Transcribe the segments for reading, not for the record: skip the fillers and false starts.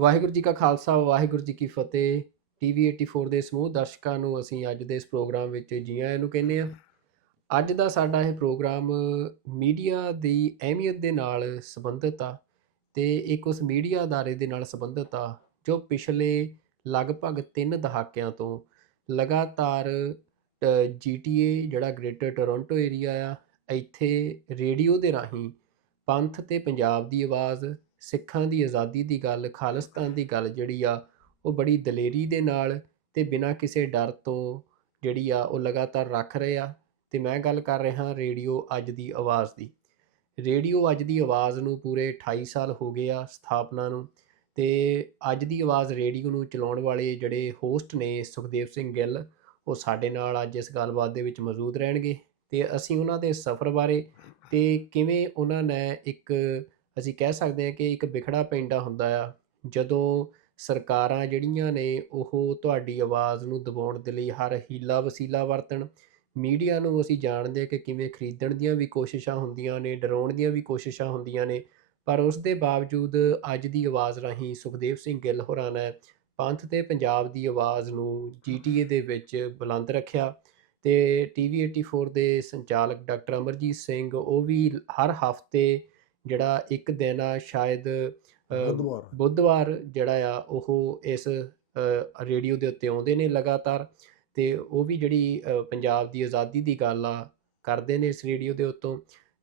ਵਾਹਿਗੁਰੂ ਜੀ ਕਾ ਖਾਲਸਾ, ਵਾਹਿਗੁਰੂ ਜੀ ਕੀ ਫਤਿਹ। ਟੀਵੀ 84 ਦੇ ਸਮੂਹ ਦਰਸ਼ਕਾਂ ਨੂੰ ਅਸੀਂ ਅੱਜ ਦੇ ਇਸ ਪ੍ਰੋਗਰਾਮ ਵਿੱਚ ਜੀ ਆਇਆਂ ਨੂੰ ਕਹਿੰਦੇ ਹਾਂ। ਅੱਜ ਦਾ ਸਾਡਾ ਇਹ ਪ੍ਰੋਗਰਾਮ ਮੀਡੀਆ ਦੀ ਅਹਿਮੀਅਤ ਦੇ ਨਾਲ ਸੰਬੰਧਿਤ ਆ ਅਤੇ ਇੱਕ ਉਸ ਮੀਡੀਆ ਅਦਾਰੇ ਦੇ ਨਾਲ ਸੰਬੰਧਿਤ ਆ ਜੋ ਪਿਛਲੇ ਲਗਭਗ 3 ਦਹਾਕਿਆਂ ਤੋਂ ਲਗਾਤਾਰ GTA ਜਿਹੜਾ ਗ੍ਰੇਟਰ ਟੋਰਾਂਟੋ ਏਰੀਆ ਆ, ਇੱਥੇ ਰੇਡੀਓ ਦੇ ਰਾਹੀਂ ਪੰਥ ਅਤੇ ਪੰਜਾਬ ਦੀ ਆਵਾਜ਼, ਸਿੱਖਾਂ ਦੀ ਆਜ਼ਾਦੀ ਦੀ ਗੱਲ, ਖਾਲਿਸਤਾਨ ਦੀ ਗੱਲ ਜਿਹੜੀ ਆ ਉਹ ਬੜੀ ਦਲੇਰੀ ਦੇ ਨਾਲ ਅਤੇ ਬਿਨਾਂ ਕਿਸੇ ਡਰ ਤੋਂ ਜਿਹੜੀ ਆ ਉਹ ਲਗਾਤਾਰ ਰੱਖ ਰਹੇ ਆ। ਅਤੇ ਮੈਂ ਗੱਲ ਕਰ ਰਿਹਾ ਰੇਡੀਓ ਅੱਜ ਦੀ ਆਵਾਜ਼ ਦੀ। ਰੇਡੀਓ ਅੱਜ ਦੀ ਆਵਾਜ਼ ਨੂੰ ਪੂਰੇ 28 ਸਾਲ ਹੋ ਗਏ ਆ ਸਥਾਪਨਾ ਨੂੰ, ਅਤੇ ਅੱਜ ਦੀ ਆਵਾਜ਼ ਰੇਡੀਓ ਨੂੰ ਚਲਾਉਣ ਵਾਲੇ ਜਿਹੜੇ ਹੋਸਟ ਨੇ ਸੁਖਦੇਵ ਸਿੰਘ ਗਿੱਲ, ਉਹ ਸਾਡੇ ਨਾਲ ਅੱਜ ਇਸ ਗੱਲਬਾਤ ਦੇ ਵਿੱਚ ਮੌਜੂਦ ਰਹਿਣਗੇ ਅਤੇ ਅਸੀਂ ਉਹਨਾਂ ਦੇ ਸਫ਼ਰ ਬਾਰੇ ਅਤੇ ਕਿਵੇਂ ਉਹਨਾਂ ਨੇ ਇੱਕ, ਅਸੀਂ ਕਹਿ ਸਕਦੇ ਹਾਂ ਕਿ ਇੱਕ ਬਿਖੜਾ ਪੈਂਡਾ ਹੁੰਦਾ ਆ ਜਦੋਂ ਸਰਕਾਰਾਂ ਜਿਹੜੀਆਂ ਨੇ ਉਹ ਤੁਹਾਡੀ ਆਵਾਜ਼ ਨੂੰ ਦਬਾਉਣ ਦੇ ਲਈ ਹਰ ਹੀਲਾ ਵਸੀਲਾ ਵਰਤਣ। ਮੀਡੀਆ ਨੂੰ ਅਸੀਂ ਜਾਣਦੇ ਹਾਂ ਕਿ ਕਿਵੇਂ ਖਰੀਦਣ ਦੀਆਂ ਵੀ ਕੋਸ਼ਿਸ਼ਾਂ ਹੁੰਦੀਆਂ ਨੇ, ਡਰਾਉਣ ਦੀਆਂ ਵੀ ਕੋਸ਼ਿਸ਼ਾਂ ਹੁੰਦੀਆਂ ਨੇ, ਪਰ ਉਸ ਦੇ ਬਾਵਜੂਦ ਅੱਜ ਦੀ ਆਵਾਜ਼ ਰਾਹੀਂ ਸੁਖਦੇਵ ਸਿੰਘ ਗਿੱਲ ਹੋਰਾਂ ਨੇ ਪੰਥ ਅਤੇ ਪੰਜਾਬ ਦੀ ਆਵਾਜ਼ ਨੂੰ GTA ਦੇ ਵਿੱਚ ਬੁਲੰਦ ਰੱਖਿਆ। ਅਤੇ TV 84 ਦੇ ਸੰਚਾਲਕ ਡਾਕਟਰ ਅਮਰਜੀਤ ਸਿੰਘ ਉਹ ਵੀ ਹਰ ਹਫ਼ਤੇ ਜਿਹੜਾ ਇੱਕ ਦਿਨ ਆ ਸ਼ਾਇਦ ਬੁੱਧਵਾਰ। ਬੁੱਧਵਾਰ ਜਿਹੜਾ ਆ ਉਹ ਇਸ ਰੇਡੀਓ ਦੇ ਉੱਤੇ ਆਉਂਦੇ ਨੇ ਲਗਾਤਾਰ, ਅਤੇ ਉਹ ਵੀ ਜਿਹੜੀ ਪੰਜਾਬ ਦੀ ਆਜ਼ਾਦੀ ਦੀ ਗੱਲ ਆ ਕਰਦੇ ਨੇ ਇਸ ਰੇਡੀਓ ਦੇ ਉੱਤੋਂ।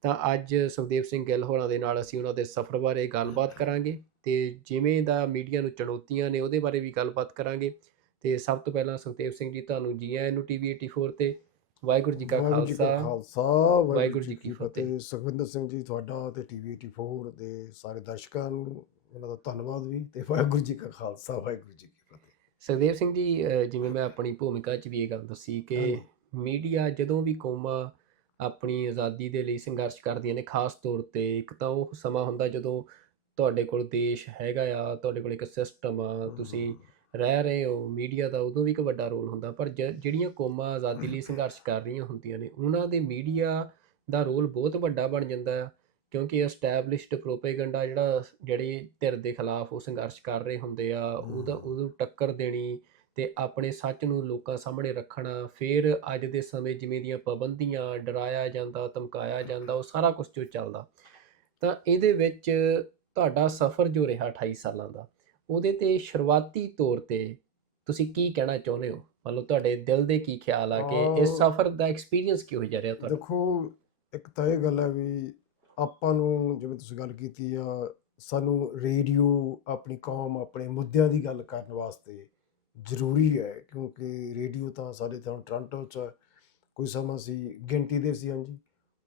ਤਾਂ ਅੱਜ ਸੁਖਦੇਵ ਸਿੰਘ ਗਿੱਲ ਹੋਰਾਂ ਦੇ ਨਾਲ ਅਸੀਂ ਉਹਨਾਂ ਦੇ ਸਫ਼ਰ ਬਾਰੇ ਗੱਲਬਾਤ ਕਰਾਂਗੇ ਅਤੇ ਜਿਵੇਂ ਦਾ ਮੀਡੀਆ ਨੂੰ ਚੁਣੌਤੀਆਂ ਨੇ ਉਹਦੇ ਬਾਰੇ ਵੀ ਗੱਲਬਾਤ ਕਰਾਂਗੇ। ਅਤੇ ਸਭ ਤੋਂ ਪਹਿਲਾਂ ਸੁਖਦੇਵ ਸਿੰਘ ਜੀ ਤੁਹਾਨੂੰ ਜੀ ਆਇਆਂ ਨੂੰ TV 84 ਤੇ। ਵਾਹਿਗੁਰੂ ਜੀ ਕਾ ਵਾਹਿਗੁਰੂ ਜੀ ਕਾ ਖਾਲਸਾ, ਖਾਲਸਾ, ਵਾਹਿਗੁਰੂ ਵਾਹਿਗੁਰੂ ਜੀ ਜੀ ਕੀ ਕੀ ਫਤਿਹ। ਫਤਿਹ। ਸੁਖਵਿੰਦਰ ਸਿੰਘ ਜੀ ਤੁਹਾਡਾ ਤੇ TV 84 ਦੇ ਸਾਰੇ ਦਰਸ਼ਕਾਂ ਨੂੰ ਉਹਨਾਂ ਦਾ ਧੰਨਵਾਦ ਵੀ, ਤੇ ਵਾਹਿਗੁਰੂ ਜੀ ਕਾ ਖਾਲਸਾ, ਵਾਹਿਗੁਰੂ ਜੀ ਕੀ ਫਤਿਹ। ਸੁਖਦੇਵ ਸਿੰਘ ਜੀ, ਜਿਵੇਂ ਮੈਂ ਆਪਣੀ ਭੂਮਿਕਾ 'ਚ ਵੀ ਇਹ ਗੱਲ ਦੱਸੀ ਕਿ ਹਾਂਜੀ। ਮੀਡੀਆ ਜਦੋਂ ਵੀ ਕੌਮਾਂ ਆਪਣੀ ਆਜ਼ਾਦੀ ਦੇ ਲਈ ਸੰਘਰਸ਼ ਕਰਦੀਆਂ ਨੇ, ਖਾਸ ਤੌਰ 'ਤੇ ਇੱਕ ਤਾਂ ਉਹ ਸਮਾਂ ਹੁੰਦਾ ਜਦੋਂ ਤੁਹਾਡੇ ਕੋਲ ਦੇਸ਼ ਹੈਗਾ ਆ, ਤੁਹਾਡੇ ਕੋਲ ਇੱਕ ਸਿਸਟਮ ਆ, ਤੁਸੀਂ ਰਹਿ ਰਹੇ ਹੋ, ਮੀਡੀਆ ਦਾ ਉਦੋਂ ਵੀ ਇੱਕ ਵੱਡਾ ਰੋਲ ਹੁੰਦਾ। ਪਰ ਜਿਹੜੀਆਂ ਕੌਮਾਂ ਆਜ਼ਾਦੀ ਲਈ ਸੰਘਰਸ਼ ਕਰ ਰਹੀਆਂ ਹੁੰਦੀਆਂ ਨੇ ਉਹਨਾਂ ਦੇ ਮੀਡੀਆ ਦਾ ਰੋਲ ਬਹੁਤ ਵੱਡਾ ਬਣ ਜਾਂਦਾ ਆ, ਕਿਉਂਕਿ ਐਸਟੈਬਲਿਸ਼ਡ ਪ੍ਰੋਪੇਗੰਡਾ ਜਿਹੜੀ ਧਿਰ ਦੇ ਖਿਲਾਫ ਉਹ ਸੰਘਰਸ਼ ਕਰ ਰਹੇ ਹੁੰਦੇ ਆ ਉਦੋਂ ਟੱਕਰ ਦੇਣੀ ਅਤੇ ਆਪਣੇ ਸੱਚ ਨੂੰ ਲੋਕਾਂ ਸਾਹਮਣੇ ਰੱਖਣਾ। ਫਿਰ ਅੱਜ ਦੇ ਸਮੇਂ ਜਿਵੇਂ ਦੀਆਂ ਪਾਬੰਦੀਆਂ, ਡਰਾਇਆ ਜਾਂਦਾ, ਧਮਕਾਇਆ ਜਾਂਦਾ, ਉਹ ਸਾਰਾ ਕੁਛ ਜੋ ਚੱਲਦਾ, ਤਾਂ ਇਹਦੇ ਵਿੱਚ ਤੁਹਾਡਾ ਸਫ਼ਰ ਜੋ ਰਿਹਾ 28 ਸਾਲਾਂ ਦਾ, ਉਹਦੇ 'ਤੇ ਸ਼ੁਰੂਆਤੀ ਤੌਰ 'ਤੇ ਤੁਸੀਂ ਕੀ ਕਹਿਣਾ ਚਾਹੁੰਦੇ ਹੋ? ਮਤਲਬ ਤੁਹਾਡੇ ਦਿਲ ਦੇ ਕੀ ਖਿਆਲ ਆ ਕਿ ਇਸ ਆ ਸਫ਼ਰ ਦਾ ਐਕਸਪੀਰੀਅੰਸ ਕਿਹੋ ਜਿਹਾ ਰਿਹਾ ਤੁਹਾਡਾ? ਦੇਖੋ, ਇੱਕ ਤਾਂ ਇਹ ਗੱਲ ਹੈ ਵੀ ਆਪਾਂ ਨੂੰ, ਜਿਵੇਂ ਤੁਸੀਂ ਗੱਲ ਕੀਤੀ ਆ, ਸਾਨੂੰ ਰੇਡੀਓ ਆਪਣੀ ਕੌਮ, ਆਪਣੇ ਮੁੱਦਿਆਂ ਦੀ ਗੱਲ ਕਰਨ ਵਾਸਤੇ ਜ਼ਰੂਰੀ ਹੈ, ਕਿਉਂਕਿ ਰੇਡੀਓ ਤਾਂ ਸਾਡੇ ਤਾਂ ਹੁਣ ਟੋਰਾਂਟੋ 'ਚ ਹੈ। ਕੋਈ ਸਮਾਂ ਸੀ ਗਿਣਤੀ ਦੇ ਸੀ, ਹਾਂਜੀ,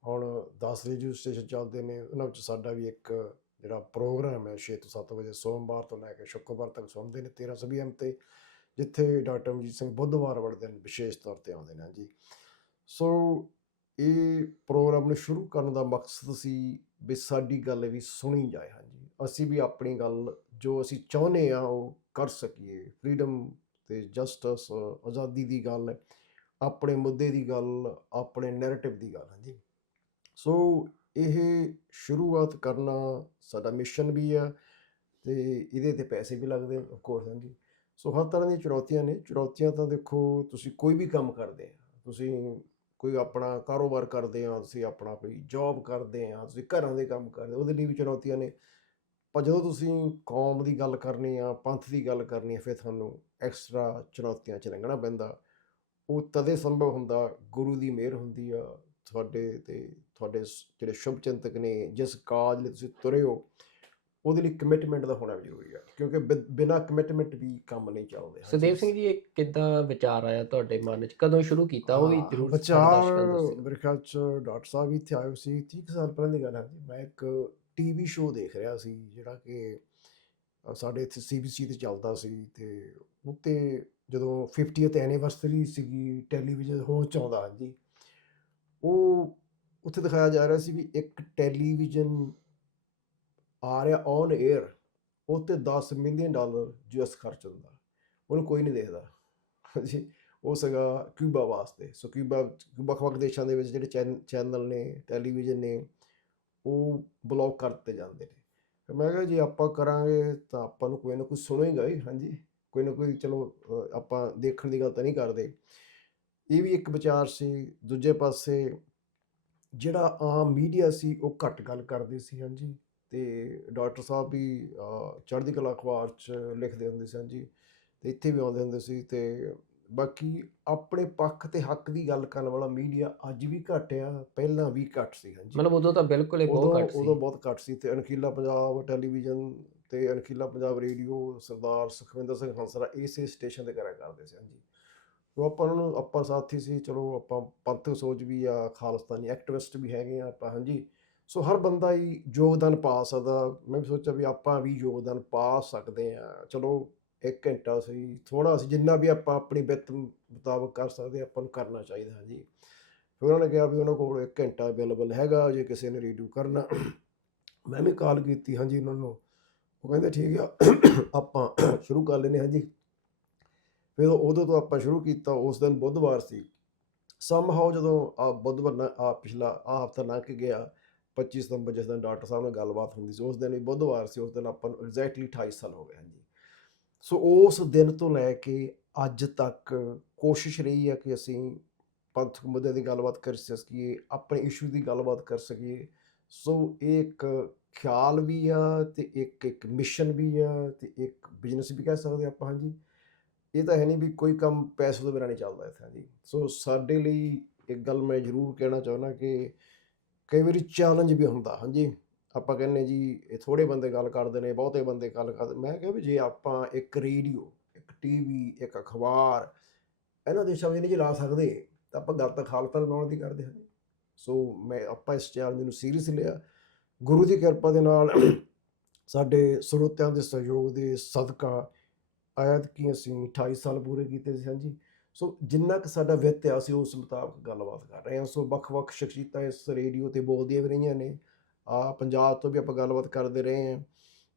ਹੁਣ 10 ਰੇਡੀਓ ਸਟੇਸ਼ਨ ਚੱਲਦੇ ਨੇ। ਉਹਨਾਂ ਵਿੱਚ ਸਾਡਾ ਵੀ ਇੱਕ ਜਿਹੜਾ ਪ੍ਰੋਗਰਾਮ ਹੈ 6 ਤੋਂ 7 ਵਜੇ ਸੋਮਵਾਰ ਤੋਂ ਲੈ ਕੇ ਸ਼ੁੱਕਰਵਾਰ ਤੱਕ ਸੁਣਦੇ ਨੇ 1300 AM 'ਤੇ, ਜਿੱਥੇ ਡਾਕਟਰ ਅਮਰਜੀਤ ਸਿੰਘ ਬੁੱਧਵਾਰ ਵਾਲੇ ਦਿਨ ਵਿਸ਼ੇਸ਼ ਤੌਰ 'ਤੇ ਆਉਂਦੇ ਨੇ, ਹਾਂਜੀ। ਸੋ ਇਹ ਪ੍ਰੋਗਰਾਮ ਨੂੰ ਸ਼ੁਰੂ ਕਰਨ ਦਾ ਮਕਸਦ ਸੀ ਵੀ ਸਾਡੀ ਗੱਲ ਵੀ ਸੁਣੀ ਜਾਏ, ਹਾਂਜੀ। ਅਸੀਂ ਵੀ ਆਪਣੀ ਗੱਲ ਜੋ ਅਸੀਂ ਚਾਹੁੰਦੇ ਹਾਂ ਉਹ ਕਰ ਸਕੀਏ। ਫਰੀਡਮ ਅਤੇ ਜਸਟਿਸ, ਆਜ਼ਾਦੀ ਦੀ ਗੱਲ, ਆਪਣੇ ਮੁੱਦੇ ਦੀ ਗੱਲ, ਆਪਣੇ ਨੈਰੇਟਿਵ ਦੀ ਗੱਲ, ਹਾਂਜੀ। ਸੋ ਇਹ ਸ਼ੁਰੂਆਤ ਕਰਨਾ ਸਾਡਾ ਮਿਸ਼ਨ ਵੀ ਆ, ਅਤੇ ਇਹਦੇ 'ਤੇ ਪੈਸੇ ਵੀ ਲੱਗਦੇ ਅਫਕੋਰਸ, ਹਾਂਜੀ। ਸੋ ਹਰ ਤਰ੍ਹਾਂ ਦੀਆਂ ਚੁਣੌਤੀਆਂ ਨੇ। ਚੁਣੌਤੀਆਂ ਤਾਂ ਦੇਖੋ, ਤੁਸੀਂ ਕੋਈ ਵੀ ਕੰਮ ਕਰਦੇ ਆ, ਤੁਸੀਂ ਕੋਈ ਆਪਣਾ ਕਾਰੋਬਾਰ ਕਰਦੇ ਆ, ਤੁਸੀਂ ਆਪਣਾ ਕੋਈ ਜੋਬ ਕਰਦੇ ਆ, ਤੁਸੀਂ ਘਰਾਂ ਦੇ ਕੰਮ ਕਰਦੇ, ਉਹਦੇ ਲਈ ਵੀ ਚੁਣੌਤੀਆਂ ਨੇ। ਪਰ ਜਦੋਂ ਤੁਸੀਂ ਕੌਮ ਦੀ ਗੱਲ ਕਰਨੀ ਆ, ਪੰਥ ਦੀ ਗੱਲ ਕਰਨੀ ਆ, ਫਿਰ ਤੁਹਾਨੂੰ ਐਕਸਟਰਾ ਚੁਣੌਤੀਆਂ 'ਚ ਲੰਘਣਾ ਪੈਂਦਾ। ਉਹ ਤਦੇ ਸੰਭਵ ਹੁੰਦਾ, ਗੁਰੂ ਦੀ ਮਿਹਰ ਹੁੰਦੀ ਆ ਤੁਹਾਡੇ 'ਤੇ, ਤੁਹਾਡੇ ਜਿਹੜੇ ਸ਼ੁਭ ਚਿੰਤਕ ਨੇ, ਜਿਸ ਕਾਜ ਲਈ ਤੁਸੀਂ ਤੁਰੇ ਹੋ, ਉਹਦੇ ਲਈ ਕਮਿਟਮੈਂਟ ਦਾ ਹੋਣਾ ਵੀ ਜ਼ਰੂਰੀ ਆ, ਕਿਉਂਕਿ ਬਿਨਾਂ ਕਮਿਟਮੈਂਟ ਵੀ ਕੰਮ ਨਹੀਂ ਚੱਲਦੇ, ਹਾਂਜੀ। ਸੁਖਦੇਵ ਸਿੰਘ ਜੀ, ਇਹ ਕਿੱਦਾਂ ਵਿਚਾਰ ਆਇਆ ਤੁਹਾਡੇ ਮਨ 'ਚ? ਕਦੋਂ ਸ਼ੁਰੂ ਕੀਤਾ ਉਹ ਵੀ ਹਾਂ, ਜ਼ਰੂਰ ਸਾਡੇ ਵਿਚਾਰ ਦਰਸ਼ਕਾਂ ਨੂੰ ਦੱਸਿਓ। ਮੇਰੇ ਖਿਆਲ 'ਚ ਡਾਕਟਰ ਸਾਹਿਬ ਵੀ ਇੱਥੇ ਆਏ ਹੋਏ ਸੀ, 30 ਕੁ ਸਾਲ ਪਹਿਲਾਂ ਦੀ ਗੱਲ ਹੈ ਜੀ। ਮੈਂ ਇੱਕ TV ਸ਼ੋਅ ਦੇਖ ਰਿਹਾ ਸੀ ਜਿਹੜਾ ਕਿ ਸਾਡੇ ਇੱਥੇ CBC 'ਤੇ ਚੱਲਦਾ ਸੀ, ਅਤੇ ਉੱਤੇ ਜਦੋਂ 50th ਐਨੀਵਰਸਰੀ ਸੀਗੀ ਟੈਲੀਵਿਜ਼ਨ ਹੋਸ਼ 'ਚ ਆਉਂਦਾ, ਹਾਂਜੀ, ਉਹ ਉੱਥੇ ਦਿਖਾਇਆ ਜਾ ਰਿਹਾ ਸੀ ਵੀ ਇੱਕ ਟੈਲੀਵਿਜ਼ਨ ਆ ਰਿਹਾ ਔਨ 에ਅਰ, ਉਹ 'ਤੇ $10 ਮਿਲੀਅਨ US ਖਰਚ ਹੁੰਦਾ, ਉਹਨੂੰ ਕੋਈ ਨਹੀਂ ਦੇਖਦਾ, ਹਾਂਜੀ। ਉਹ ਸੀਗਾ ਕਿਊਬਾ ਵਾਸਤੇ। ਸੋ ਕਿਊਬਾ, ਵੱਖ-ਵੱਖ ਦੇਸ਼ਾਂ ਦੇ ਵਿੱਚ ਜਿਹੜੇ ਚੈਨਲ ਨੇ, ਟੈਲੀਵਿਜ਼ਨ ਨੇ, ਉਹ ਬਲੌਕ ਕਰ ਦਿੱਤੇ ਜਾਂਦੇ ਨੇ। ਤੇ ਮੈਂ ਕਿਹਾ ਜੇ ਆਪਾਂ ਕਰਾਂਗੇ ਤਾਂ ਆਪਾਂ ਨੂੰ ਕੋਈ ਨਾ ਕੋਈ ਸੁਣੇਗਾ ਹੀ, ਹਾਂਜੀ, ਕੋਈ ਨਾ ਕੋਈ। ਚਲੋ ਆਪਾਂ ਦੇਖਣ ਦੀ ਗੱਲ ਤਾਂ ਨਹੀਂ ਕਰਦੇ। ਇਹ ਵੀ ਇੱਕ ਵਿਚਾਰ ਸੀ। ਦੂਜੇ ਪਾਸੇ ਜਿਹੜਾ ਆਮ ਮੀਡੀਆ ਸੀ ਉਹ ਘੱਟ ਗੱਲ ਕਰਦੇ ਸੀ, ਹਾਂਜੀ। ਤੇ ਡਾਕਟਰ ਸਾਹਿਬ ਵੀ ਚੜ੍ਹਦੀ ਕਲਾ ਅਖਬਾਰ 'ਚ ਲਿਖਦੇ ਹੁੰਦੇ ਸੀ, ਹਾਂਜੀ, ਤੇ ਇੱਥੇ ਵੀ ਆਉਂਦੇ ਹੁੰਦੇ ਸੀ। ਤੇ ਬਾਕੀ ਆਪਣੇ ਪੱਖ ਤੇ ਹੱਕ ਦੀ ਗੱਲ ਕਰਨ ਵਾਲਾ ਮੀਡੀਆ ਅੱਜ ਵੀ ਘੱਟ ਆ, ਪਹਿਲਾਂ ਵੀ ਘੱਟ ਸੀ, ਹਾਂਜੀ। ਮਤਲਬ ਉਦੋਂ ਤਾਂ ਬਿਲਕੁਲ ਹੀ ਉਦੋਂ ਬਹੁਤ ਘੱਟ ਉਦੋਂ ਸੀ। ਬਹੁਤ ਘੱਟ ਸੀ। ਤੇ ਅਣਖੀਲਾ ਪੰਜਾਬ ਟੈਲੀਵਿਜ਼ਨ ਤੇ ਅਣਖੀਲਾ ਪੰਜਾਬ ਰੇਡੀਓ ਸਰਦਾਰ ਸੁਖਵਿੰਦਰ ਸਿੰਘ ਹੰਸਰਾ ਇਸੇ ਸਟੇਸ਼ਨ ਤੇ ਕਰਿਆ ਕਰਦੇ ਸੀ, ਹਾਂਜੀ। ਉਹ ਆਪਾਂ ਉਹਨਾਂ ਨੂੰ, ਆਪਾਂ ਸਾਥੀ ਸੀ, ਚਲੋ ਆਪਾਂ ਪੰਥਕ ਸੋਚ ਵੀ ਆ, ਖਾਲਿਸਤਾਨੀ ਐਕਟਿਵਿਸਟ ਵੀ ਹੈਗੇ ਆ ਆਪਾਂ, ਹਾਂਜੀ। ਸੋ ਹਰ ਬੰਦਾ ਹੀ ਯੋਗਦਾਨ ਪਾ ਸਕਦਾ। ਮੈਂ ਵੀ ਸੋਚਿਆ ਵੀ ਆਪਾਂ ਵੀ ਯੋਗਦਾਨ ਪਾ ਸਕਦੇ ਆ। ਚਲੋ 1 ਘੰਟਾ ਸੀ, ਥੋੜ੍ਹਾ ਸੀ, ਜਿੰਨਾ ਵੀ ਆਪਾਂ ਆਪਣੀ ਵਿੱਤ ਮੁਤਾਬਕ ਕਰ ਸਕਦੇ ਆਪਾਂ ਨੂੰ ਕਰਨਾ ਚਾਹੀਦਾ, ਹਾਂਜੀ। ਫਿਰ ਉਹਨਾਂ ਨੇ ਕਿਹਾ ਵੀ ਉਹਨਾਂ ਕੋਲ 1 ਘੰਟਾ ਅਵੇਲੇਬਲ ਹੈਗਾ ਜੇ ਕਿਸੇ ਨੇ ਰੇਡੀਓ ਕਰਨਾ। ਮੈਂ ਵੀ ਕਾਲ ਕੀਤੀ, ਹਾਂਜੀ, ਉਹਨਾਂ ਨੂੰ। ਉਹ ਕਹਿੰਦੇ ਠੀਕ ਆ ਆਪਾਂ ਸ਼ੁਰੂ ਕਰ ਲੈਂਦੇ ਹਾਂ, ਹਾਂਜੀ। ਫਿਰ ਉਦੋਂ ਤੋਂ ਆਪਾਂ ਸ਼ੁਰੂ ਕੀਤਾ। ਉਸ ਦਿਨ ਬੁੱਧਵਾਰ ਸੀ। ਸਮਹਾਓ ਜਦੋਂ ਬੁੱਧਵਾਰ ਪਿਛਲਾ ਹਫ਼ਤਾ ਲੰਘ ਕੇ ਗਿਆ, 25 ਸਤੰਬਰ, ਜਿਸ ਦਿਨ ਡਾਕਟਰ ਸਾਹਿਬ ਨਾਲ ਗੱਲਬਾਤ ਹੁੰਦੀ ਸੀ, ਉਸ ਦਿਨ ਵੀ ਬੁੱਧਵਾਰ ਸੀ। ਉਸ ਦਿਨ ਆਪਾਂ ਨੂੰ ਐਗਜ਼ੈਕਟਲੀ 28 ਸਾਲ ਹੋ ਗਏ, ਹਾਂਜੀ। ਸੋ ਉਸ ਦਿਨ ਤੋਂ ਲੈ ਕੇ ਅੱਜ ਤੱਕ ਕੋਸ਼ਿਸ਼ ਰਹੀ ਹੈ ਕਿ ਅਸੀਂ ਪੰਥਕ ਮੁੱਦਿਆਂ ਦੀ ਗੱਲਬਾਤ ਕਰ ਸਕੀਏ, ਆਪਣੇ ਇਸ਼ੂ ਦੀ ਗੱਲਬਾਤ ਕਰ ਸਕੀਏ। ਸੋ ਇਹ ਇੱਕ ਖਿਆਲ ਵੀ ਆ, ਤੇ ਇੱਕ ਮਿਸ਼ਨ ਵੀ ਆ, ਤੇ ਇੱਕ ਬਿਜ਼ਨਸ ਵੀ ਕਹਿ ਸਕਦੇ ਆਪਾਂ, ਹਾਂਜੀ। ਇਹ ਤਾਂ ਹੈ ਨਹੀਂ ਵੀ ਕੋਈ ਕੰਮ ਪੈਸੇ ਤੋਂ ਬਿਨਾਂ ਨਹੀਂ ਚੱਲਦਾ ਇੱਥੇ, ਹਾਂਜੀ। ਸੋ ਸਾਡੇ ਲਈ ਇੱਕ ਗੱਲ ਮੈਂ ਜ਼ਰੂਰ ਕਹਿਣਾ ਚਾਹੁੰਦਾ ਕਿ ਕਈ ਵਾਰੀ ਚੈਲੰਜ ਵੀ ਹੁੰਦਾ, ਹਾਂਜੀ। ਆਪਾਂ ਕਹਿੰਦੇ ਜੀ ਇਹ ਥੋੜ੍ਹੇ ਬੰਦੇ ਗੱਲ ਕਰਦੇ ਨੇ, ਬਹੁਤੇ ਬੰਦੇ ਗੱਲ ਕਰਦੇ। ਮੈਂ ਕਿਹਾ ਵੀ ਜੇ ਆਪਾਂ ਇੱਕ ਰੇਡੀਓ, ਇੱਕ ਟੀਵੀ, ਇੱਕ ਅਖਬਾਰ ਇਹਨਾਂ ਦੇਸ਼ਾਂ ਵਿੱਚ ਨਹੀਂ ਚਲਾ ਸਕਦੇ, ਤਾਂ ਆਪਾਂ ਗੱਲ ਤਾਂ ਖਾਲਸਾ ਬਣਾਉਣ ਦੀ ਕਰਦੇ ਹਾਂ। ਸੋ ਆਪਾਂ ਇਸ ਚੈਲੰਜ ਨੂੰ ਸੀਰੀਅਸ ਲਿਆ। ਗੁਰੂ ਦੀ ਕਿਰਪਾ ਦੇ ਨਾਲ ਸਾਡੇ ਸਰੋਤਿਆਂ ਦੇ ਸਹਿਯੋਗ ਦੇ ਸਦਕਾ ਐਤਕੀਂ ਅਸੀਂ 28 ਸਾਲ ਪੂਰੇ ਕੀਤੇ ਸੀ, ਹਾਂਜੀ। ਸੋ ਜਿੰਨਾ ਕੁ ਸਾਡਾ ਵਿੱਤ ਆ, ਅਸੀਂ ਉਸ ਮੁਤਾਬਕ ਗੱਲਬਾਤ ਕਰ ਰਹੇ ਹਾਂ। ਸੋ ਵੱਖ-ਵੱਖ ਸ਼ਖਸੀਅਤਾਂ ਇਸ ਰੇਡੀਓ 'ਤੇ ਬੋਲਦੀਆਂ ਵੀ ਰਹੀਆਂ ਨੇ। ਪੰਜਾਬ ਤੋਂ ਵੀ ਆਪਾਂ ਗੱਲਬਾਤ ਕਰਦੇ ਰਹੇ ਹਾਂ।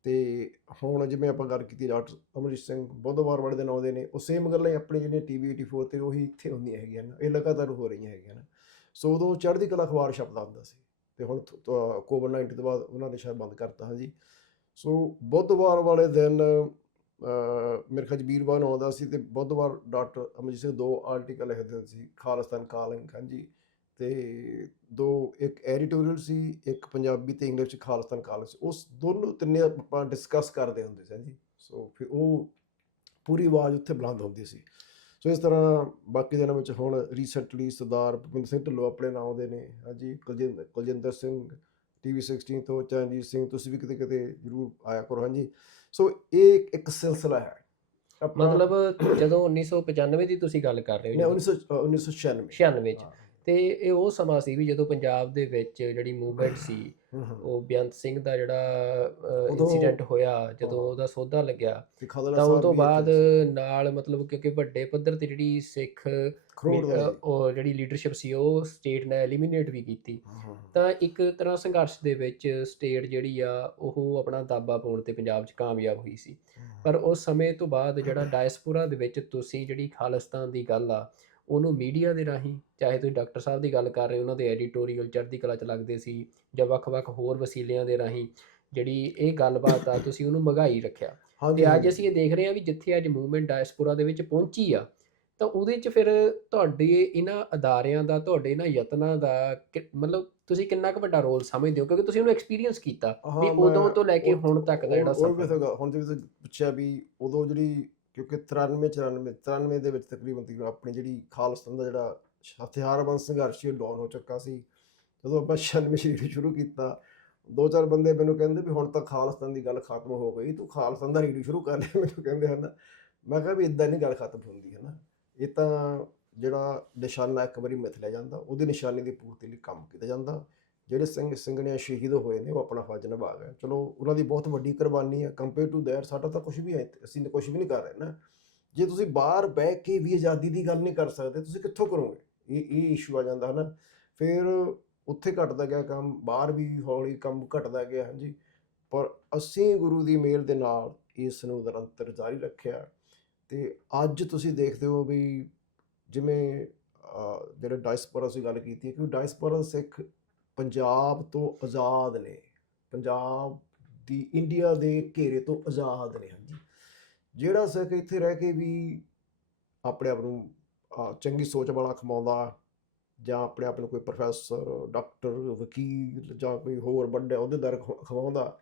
ਤੇ ਹੁਣ ਜਿਵੇਂ ਆਪਾਂ ਗੱਲ ਕੀਤੀ, ਡਾਕਟਰ ਅਮਰਜੀਤ ਸਿੰਘ ਬੁੱਧਵਾਰ ਵਾਲੇ ਦਿਨ ਆਉਂਦੇ ਨੇ। ਉਹ ਸੇਮ ਗੱਲਾਂ ਹੀ ਆਪਣੀ ਜਿਹੜੀਆਂ ਟੀਵੀ 84 'ਤੇ ਉਹੀ ਇੱਥੇ ਹੁੰਦੀਆਂ ਹੈਗੀਆਂ ਨੇ, ਇਹ ਲਗਾਤਾਰ ਹੋ ਰਹੀਆਂ ਹੈਗੀਆਂ ਨੇ। ਸੋ ਉਦੋਂ ਚੜ੍ਹਦੀ ਕਲਾ ਅਖਬਾਰ ਛਪਦਾ ਹੁੰਦਾ ਸੀ, ਤੇ ਹੁਣ ਕੋਵਿਡ-19 ਤੋਂ ਬਾਅਦ ਉਹਨਾਂ ਨੇ ਸ਼ਾਇਦ ਬੰਦ ਕਰਤਾ, ਹਾਂਜੀ। ਸੋ ਬੁੱਧਵਾਰ ਵਾਲੇ ਦਿਨ ਮੇਰੇ ਖਿਆਲ 'ਚ ਵੀਰਵਾਰ ਨੂੰ ਆਉਂਦਾ ਸੀ, ਤੇ ਬੁੱਧਵਾਰ ਡਾਕਟਰ ਅਮਰਜੀਤ ਸਿੰਘ 2 ਆਰਟੀਕਲ ਲਿਖਦੇ ਹੁੰਦੇ ਸੀ, ਖਾਲਿਸਤਾਨ ਕਾਲਿੰਗ, ਹਾਂਜੀ। ਤੇ 2, ਇੱਕ ਐਡੀਟੋਰੀਅਲ ਸੀ, ਇੱਕ ਪੰਜਾਬੀ ਤੇ ਇੰਗਲਿਸ਼ 'ਚ ਖਾਲਿਸਤਾਨ ਕਾਲਿੰਗ ਸੀ। ਉਸ ਦੋਨੋਂ ਤਿੰਨੇ ਆਪਾਂ ਡਿਸਕਸ ਕਰਦੇ ਹੁੰਦੇ ਸੀ, ਹਾਂਜੀ। ਸੋ ਫਿਰ ਉਹ ਪੂਰੀ ਆਵਾਜ਼ ਉੱਥੇ ਬੁਲੰਦ ਹੁੰਦੀ ਸੀ। ਸੋ ਇਸ ਤਰ੍ਹਾਂ ਬਾਕੀ ਦਿਨਾਂ ਵਿੱਚ ਹੁਣ ਰੀਸੈਂਟਲੀ ਸਰਦਾਰ ਭੁਪਿੰਦਰ ਸਿੰਘ ਢਿੱਲੋਂ ਆਪਣੇ ਨਾਂ ਆਉਂਦੇ ਨੇ, ਹਾਂਜੀ। ਕੁਲਜਿੰਦਰ ਸਿੰਘ ਟੀਵੀ 16 ਤੋਂ, ਚਰਨਜੀਤ ਸਿੰਘ, ਤੁਸੀਂ ਵੀ ਕਿਤੇ ਕਿਤੇ ਜ਼ਰੂਰ ਆਇਆ ਕਰੋ, ਹਾਂਜੀ। ਸੋ ਇਹ ਇੱਕ ਸਿਲਸਿਲਾ ਹੈ ਆਪਣਾ। ਮਤਲਬ ਜਦੋਂ 1995 ਦੀ ਤੁਸੀਂ ਗੱਲ ਕਰ ਰਹੇ ਹੋ, ਨਹੀਂ, ਜਦੋਂ 1996। 96 'ਚ, ਹਾਂ। ਤੇ ਇਹ ਉਹ ਸਮਾਂ ਸੀ ਵੀ ਜਦੋਂ ਪੰਜਾਬ ਦੇ ਵਿੱਚ ਜਿਹੜੀ ਮੂਵਮੈਂਟ ਸੀ, ਹੂੰ, ਹੂੰ। ਉਹ ਬੇਅੰਤ ਸਿੰਘ ਦਾ ਜਿਹੜਾ ਉਦੋਂ ਇਨਸੀਡੈਂਟ ਹੋਇਆ, ਜਦੋਂ ਹਾਂ, ਉਹਦਾ ਸੋਧਾ ਲੱਗਿਆ, ਤੇ ਖਾਲੜਾ ਤਾਂ ਉਹ ਸਾਹਿਬ ਤੋਂ ਵੀ ਇੱਥੇ ਬਾਅਦ ਸੀ, ਨਾਲ ਮਤਲਬ ਕਿਉਂਕਿ ਵੱਡੇ ਪੱਧਰ ਤੇ ਜਿਹੜੀ ਸਿੱਖ ਖਰੋੜ ਦਾ ਜੀ। ਉਹ ਜਿਹੜੀ ਲੀਡਰਸ਼ਿਪ ਸੀ ਉਹ ਸਟੇਟ ਨੇ ਐਲੀਮੀਨੇਟ ਵੀ ਕੀਤੀ। ਹਾਂ, ਹਾਂ, ਤਾਂ ਇੱਕ ਤਰ੍ਹਾਂ ਸੰਘਰਸ਼ ਦੇ ਵਿੱਚ ਸਟੇਟ ਜਿਹੜੀ ਆ ਉਹ ਆਪਣਾ ਦਾਅਵਾ ਪਾਉਣ ਤੇ ਪੰਜਾਬ 'ਚ ਕਾਮਯਾਬ ਹੋਈ ਸੀ। ਹਾਂ। ਪਰ ਉਸ ਸਮੇਂ ਤੋਂ ਬਾਅਦ ਜਿਹੜਾ ਡਾਇਸਪੋਰਾ ਦੇ ਵਿੱਚ ਤੁਸੀਂ ਜਿਹੜੀ ਖਾਲਿਸਤਾਨ ਦੀ ਗੱਲ ਆ, ਉਹਨੂੰ ਮੀਡੀਆ ਦੇ ਰਾਹੀਂ, ਚਾਹੇ ਤੁਸੀਂ ਡਾਕਟਰ ਸਾਹਿਬ ਦੀ ਗੱਲ ਕਰ ਰਹੇ ਹੋ, ਉਹਨਾਂ ਦੇ ਐਡੀਟੋਰੀਅਲ ਚੜ੍ਹਦੀ ਕਲਾ 'ਚ ਲੱਗਦੇ ਸੀ, ਜਾਂ ਵੱਖ-ਵੱਖ ਹੋਰ ਵਸੀਲਿਆਂ ਦੇ ਰਾਹੀਂ ਜਿਹੜੀ ਇਹ ਗੱਲਬਾਤ ਆ ਤੁਸੀਂ ਉਹਨੂੰ ਮਘਾਈ ਰੱਖਿਆ। ਹਾਂਜੀ, ਤੇ ਅੱਜ ਹਾਂਜੀ। ਅਸੀਂ ਇਹ ਦੇਖ ਰਹੇ ਹਾਂ ਵੀ ਜਿੱਥੇ ਅੱਜ ਮੂਵਮੈਂਟ ਡਾਇਸਪੋਰਾ ਦੇ ਵਿੱਚ ਪਹੁੰਚੀ ਆ, ਤਾਂ ਉਹਦੇ 'ਚ ਫਿਰ ਤੁਹਾਡੇ ਇਹਨਾਂ ਅਦਾਰਿਆਂ ਦਾ, ਤੁਹਾਡੇ ਇਹਨਾਂ ਯਤਨਾਂ ਦਾ ਮਤਲਬ ਤੁਸੀਂ ਕਿੰਨਾ ਕੁ ਵੱਡਾ ਰੋਲ ਸਮਝਦੇ ਹੋ? ਕਿਉਂਕਿ ਤੁਸੀਂ ਉਹਨੂੰ ਐਕਸਪੀਰੀਅੰਸ ਕੀਤਾ ਵੀ ਹਾਂ, ਉਦੋਂ ਮੈਂ ਤੋਂ ਲੈ ਕੇ ਹੁਣ ਤੱਕ ਦਾ ਜਿਹੜਾ ਉਹ ਵੀ ਸਫ਼ਰ ਆ। ਹੁਣ ਜਿਵੇਂ ਤੁਸੀਂ ਪੁੱਛਿਆ ਵੀ ਉਦੋਂ ਜਿਹੜੀ, ਕਿਉਂਕਿ 93 ਦੇ ਵਿੱਚ ਤਕਰੀਬਨ ਆਪਣੀ ਜਿਹੜੀ ਖਾਲਿਸਤਾਨ ਦਾ ਜਿਹੜਾ ਹਥਿਆਰਬੰਦ ਸੰਘਰਸ਼ ਸੀ ਉਹ ਡਾਊਨ ਹੋ ਚੁੱਕਾ ਸੀ। ਜਦੋਂ ਆਪਾਂ 96 ਸ਼ੁਰੂ ਕੀਤਾ, 2-4 ਬੰਦੇ ਮੈਨੂੰ ਕਹਿੰਦੇ ਵੀ ਹੁਣ ਤਾਂ ਖਾਲਿਸਤਾਨ ਦੀ ਗੱਲ ਖਤਮ ਹੋ ਗਈ, ਤੂੰ ਖਾਲਿਸਤਾਨ ਦਾ ਰੇਡੀਓ ਸ਼ੁਰੂ ਕਰ ਲਿਆ, ਮੈਨੂੰ ਕਹਿੰਦੇ ਹਨ। ਮੈਂ ਕਿਹਾ ਵੀ ਇੱਦਾਂ ਨਹੀਂ ਗੱਲ ਖਤਮ ਹੁੰਦੀ, ਹੈ ਨਾ। ਇਹ ਤਾਂ ਜਿਹੜਾ ਨਿਸ਼ਾਨਾ ਇੱਕ ਵਾਰੀ ਮਿਥ ਲਿਆ ਜਾਂਦਾ, ਉਹਦੀ ਨਿਸ਼ਾਨੀ ਦੀ ਪੂਰਤੀ ਲਈ ਕੰਮ ਕੀਤਾ ਜਾਂਦਾ। ਜਿਹੜੇ ਸਿੰਘ ਸਿੰਘਣੀਆਂ ਸ਼ਹੀਦ ਹੋਏ ਨੇ ਉਹ ਆਪਣਾ ਫਰਜ਼ ਨਿਭਾ ਗਏ, ਚਲੋ ਉਹਨਾਂ ਦੀ ਬਹੁਤ ਵੱਡੀ ਕੁਰਬਾਨੀ ਹੈ। ਕੰਪੇਅਰ ਟੂ ਦੈਟ ਸਾਡਾ ਤਾਂ ਕੁਝ ਵੀ ਹੈ, ਅਸੀਂ ਤਾਂ ਕੁਝ ਵੀ ਨਹੀਂ ਕਰ ਰਹੇ ਨਾ। ਜੇ ਤੁਸੀਂ ਬਾਹਰ ਬਹਿ ਕੇ ਵੀ ਆਜ਼ਾਦੀ ਦੀ ਗੱਲ ਨਹੀਂ ਕਰ ਸਕਦੇ, ਤੁਸੀਂ ਕਿੱਥੋਂ ਕਰੋਗੇ? ਇਹ ਇਸ਼ੂ ਆ ਜਾਂਦਾ ਹੈ ਨਾ। ਫਿਰ ਉੱਥੇ ਘਟਦਾ ਗਿਆ ਕੰਮ, ਬਾਹਰ ਵੀ ਹੌਲੀ ਕੰਮ ਘਟਦਾ ਗਿਆ, ਹਾਂਜੀ। ਪਰ ਅਸੀਂ ਗੁਰੂ ਦੀ ਮਿਹਰ ਦੇ ਨਾਲ ਇਸ ਨੂੰ ਨਿਰੰਤਰ ਜਾਰੀ ਰੱਖਿਆ। ਤੇ ਅੱਜ ਤੁਸੀਂ ਦੇਖਦੇ ਹੋ ਵੀ ਜਿਵੇਂ ਜਿਹੜੇ ਡਾਇਸਪੋਰਾ ਦੀ ਗੱਲ ਕੀਤੀ ਹੈ ਕਿ ਡਾਇਸਪੋਰਾ ਸਿੱਖ ਪੰਜਾਬ ਤੋਂ ਆਜ਼ਾਦ ਨੇ, ਪੰਜਾਬ ਦੀ ਇੰਡੀਆ ਦੇ ਘੇਰੇ ਤੋਂ ਆਜ਼ਾਦ ਨੇ। ਹਾਂਜੀ, ਜਿਹੜਾ ਸਿੱਖ ਇੱਥੇ ਰਹਿ ਕੇ ਵੀ ਆਪਣੇ ਆਪ ਨੂੰ ਚੰਗੀ ਸੋਚ ਵਾਲਾ ਕਮਾਉਂਦਾ, ਜਾਂ ਆਪਣੇ ਆਪ ਨੂੰ ਕੋਈ ਪ੍ਰੋਫੈਸਰ, ਡਾਕਟਰ, ਵਕੀਲ ਜਾਂ ਕੋਈ ਹੋਰ ਵੱਡਾ ਅਹੁਦੇਦਾਰ ਖਵਾਉਂਦਾ,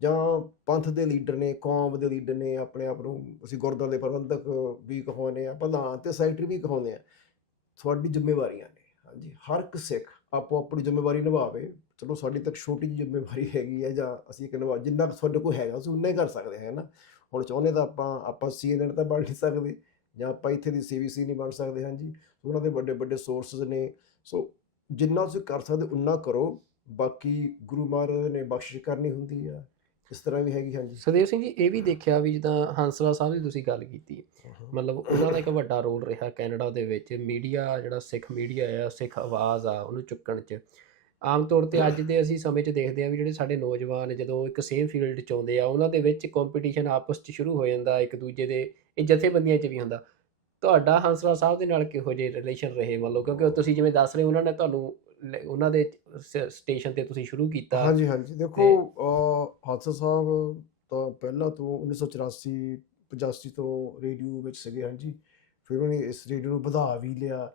ਜਾਂ ਪੰਥ ਦੇ ਲੀਡਰ ਨੇ, ਕੌਮ ਦੇ ਲੀਡਰ ਨੇ, ਆਪਣੇ ਆਪ ਨੂੰ ਅਸੀਂ ਗੁਰਦੁਆਰੇ ਦੇ ਪ੍ਰਬੰਧਕ ਵੀ ਕਹਾਉਂਦੇ ਹਾਂ, ਪ੍ਰਧਾਨ ਤੇ ਸੈਕਟਰੀ ਵੀ ਕਹਾਉਂਦੇ ਹਾਂ। ਤੁਹਾਡੀ ਜ਼ਿੰਮੇਵਾਰੀਆਂ ਨੇ। ਹਾਂਜੀ, ਹਰ ਇੱਕ ਸਿੱਖ ਆਪੋ ਆਪਣੀ ਜ਼ਿੰਮੇਵਾਰੀ ਨਿਭਾਵੇ। ਚਲੋ ਸਾਡੀ ਤਾਂ ਛੋਟੀ ਜਿਹੀ ਜ਼ਿੰਮੇਵਾਰੀ ਹੈਗੀ ਹੈ, ਜਾਂ ਅਸੀਂ ਇੱਕ ਜਿੰਨਾ ਕੁ ਤੁਹਾਡੇ ਕੋਲ ਹੈਗਾ ਅਸੀਂ ਉਨਾ ਹੀ ਕਰ ਸਕਦੇ ਹਾਂ ਨਾ। ਹੁਣ ਚਾਹੁੰਦੇ ਤਾਂ ਆਪਾਂ CNN ਤਾਂ ਬਣ ਨਹੀਂ ਸਕਦੇ, ਜਾਂ ਆਪਾਂ ਇੱਥੇ ਦੀ CBC ਨਹੀਂ ਬਣ ਸਕਦੇ। ਹਾਂਜੀ, ਉਹਨਾਂ ਦੇ ਵੱਡੇ ਵੱਡੇ ਸੋਰਸਿਸ ਨੇ। ਸੋ ਜਿੰਨਾ ਤੁਸੀਂ ਕਰ ਸਕਦੇ ਉਨਾ ਕਰੋ, ਬਾਕੀ ਗੁਰੂ ਮਹਾਰਾਜ ਨੇ ਬਖਸ਼ਿਸ਼ ਕਰਨੀ ਹੁੰਦੀ ਆ, ਇਸ ਤਰ੍ਹਾਂ ਵੀ ਹੈਗੀ। ਹਾਂਜੀ। ਸੁਖਦੇਵ ਸਿੰਘ ਜੀ, ਇਹ ਵੀ ਦੇਖਿਆ ਵੀ ਜਿੱਦਾਂ ਹੰਸਰਾਜ ਸਾਹਿਬ ਦੀ ਤੁਸੀਂ ਗੱਲ ਕੀਤੀ, ਮਤਲਬ ਉਹਨਾਂ ਦਾ ਇੱਕ ਵੱਡਾ ਰੋਲ ਰਿਹਾ ਕੈਨੇਡਾ ਦੇ ਵਿੱਚ ਮੀਡੀਆ, ਜਿਹੜਾ ਸਿੱਖ ਮੀਡੀਆ ਆ, ਸਿੱਖ ਆਵਾਜ਼ ਆ ਉਹਨੂੰ ਚੁੱਕਣ 'ਚ। ਆਮ ਤੌਰ 'ਤੇ ਅੱਜ ਦੇ ਅਸੀਂ ਸਮੇਂ 'ਚ ਦੇਖਦੇ ਹਾਂ ਵੀ ਜਿਹੜੇ ਸਾਡੇ ਨੌਜਵਾਨ ਜਦੋਂ ਇੱਕ ਸੇਮ ਫੀਲਡ 'ਚ ਆਉਂਦੇ ਆ, ਉਹਨਾਂ ਦੇ ਵਿੱਚ ਕੰਪੀਟੀਸ਼ਨ ਆਪਸ 'ਚ ਸ਼ੁਰੂ ਹੋ ਜਾਂਦਾ ਇੱਕ ਦੂਜੇ ਦੇ। ਇਹ ਜਥੇਬੰਦੀਆਂ 'ਚ ਵੀ ਹੁੰਦਾ। ਤੁਹਾਡਾ ਹੰਸਰਾਜ ਸਾਹਿਬ ਦੇ ਨਾਲ ਕਿਹੋ ਜਿਹੇ ਰਿਲੇਸ਼ਨ ਰਹੇ, ਮਤਲਬ ਕਿਉਂਕਿ ਤੁਸੀਂ ਜਿਵੇਂ ਦੱਸ ਰਹੇ ਉਹਨਾਂ ਨੇ ਤੁਹਾਨੂੰ ਉਹਨਾਂ ਦੇ ਸਟੇਸ਼ਨ 'ਤੇ ਤੁਸੀਂ ਸ਼ੁਰੂ ਕੀਤਾ ਹਾਂਜੀ, ਹਾਂਜੀ, ਦੇਖੋ ਤੇ ਹਾਦਸਾ ਸਾਹਿਬ ਤਾਂ ਪਹਿਲਾਂ ਤੋਂ 1984 85 ਤੋਂ ਰੇਡੀਓ ਵਿੱਚ ਸੀਗੇ। ਹਾਂਜੀ, ਫਿਰ ਉਹਨੇ ਇਸ ਰੇਡੀਓ ਨੂੰ ਵਧਾ ਵੀ ਲਿਆ,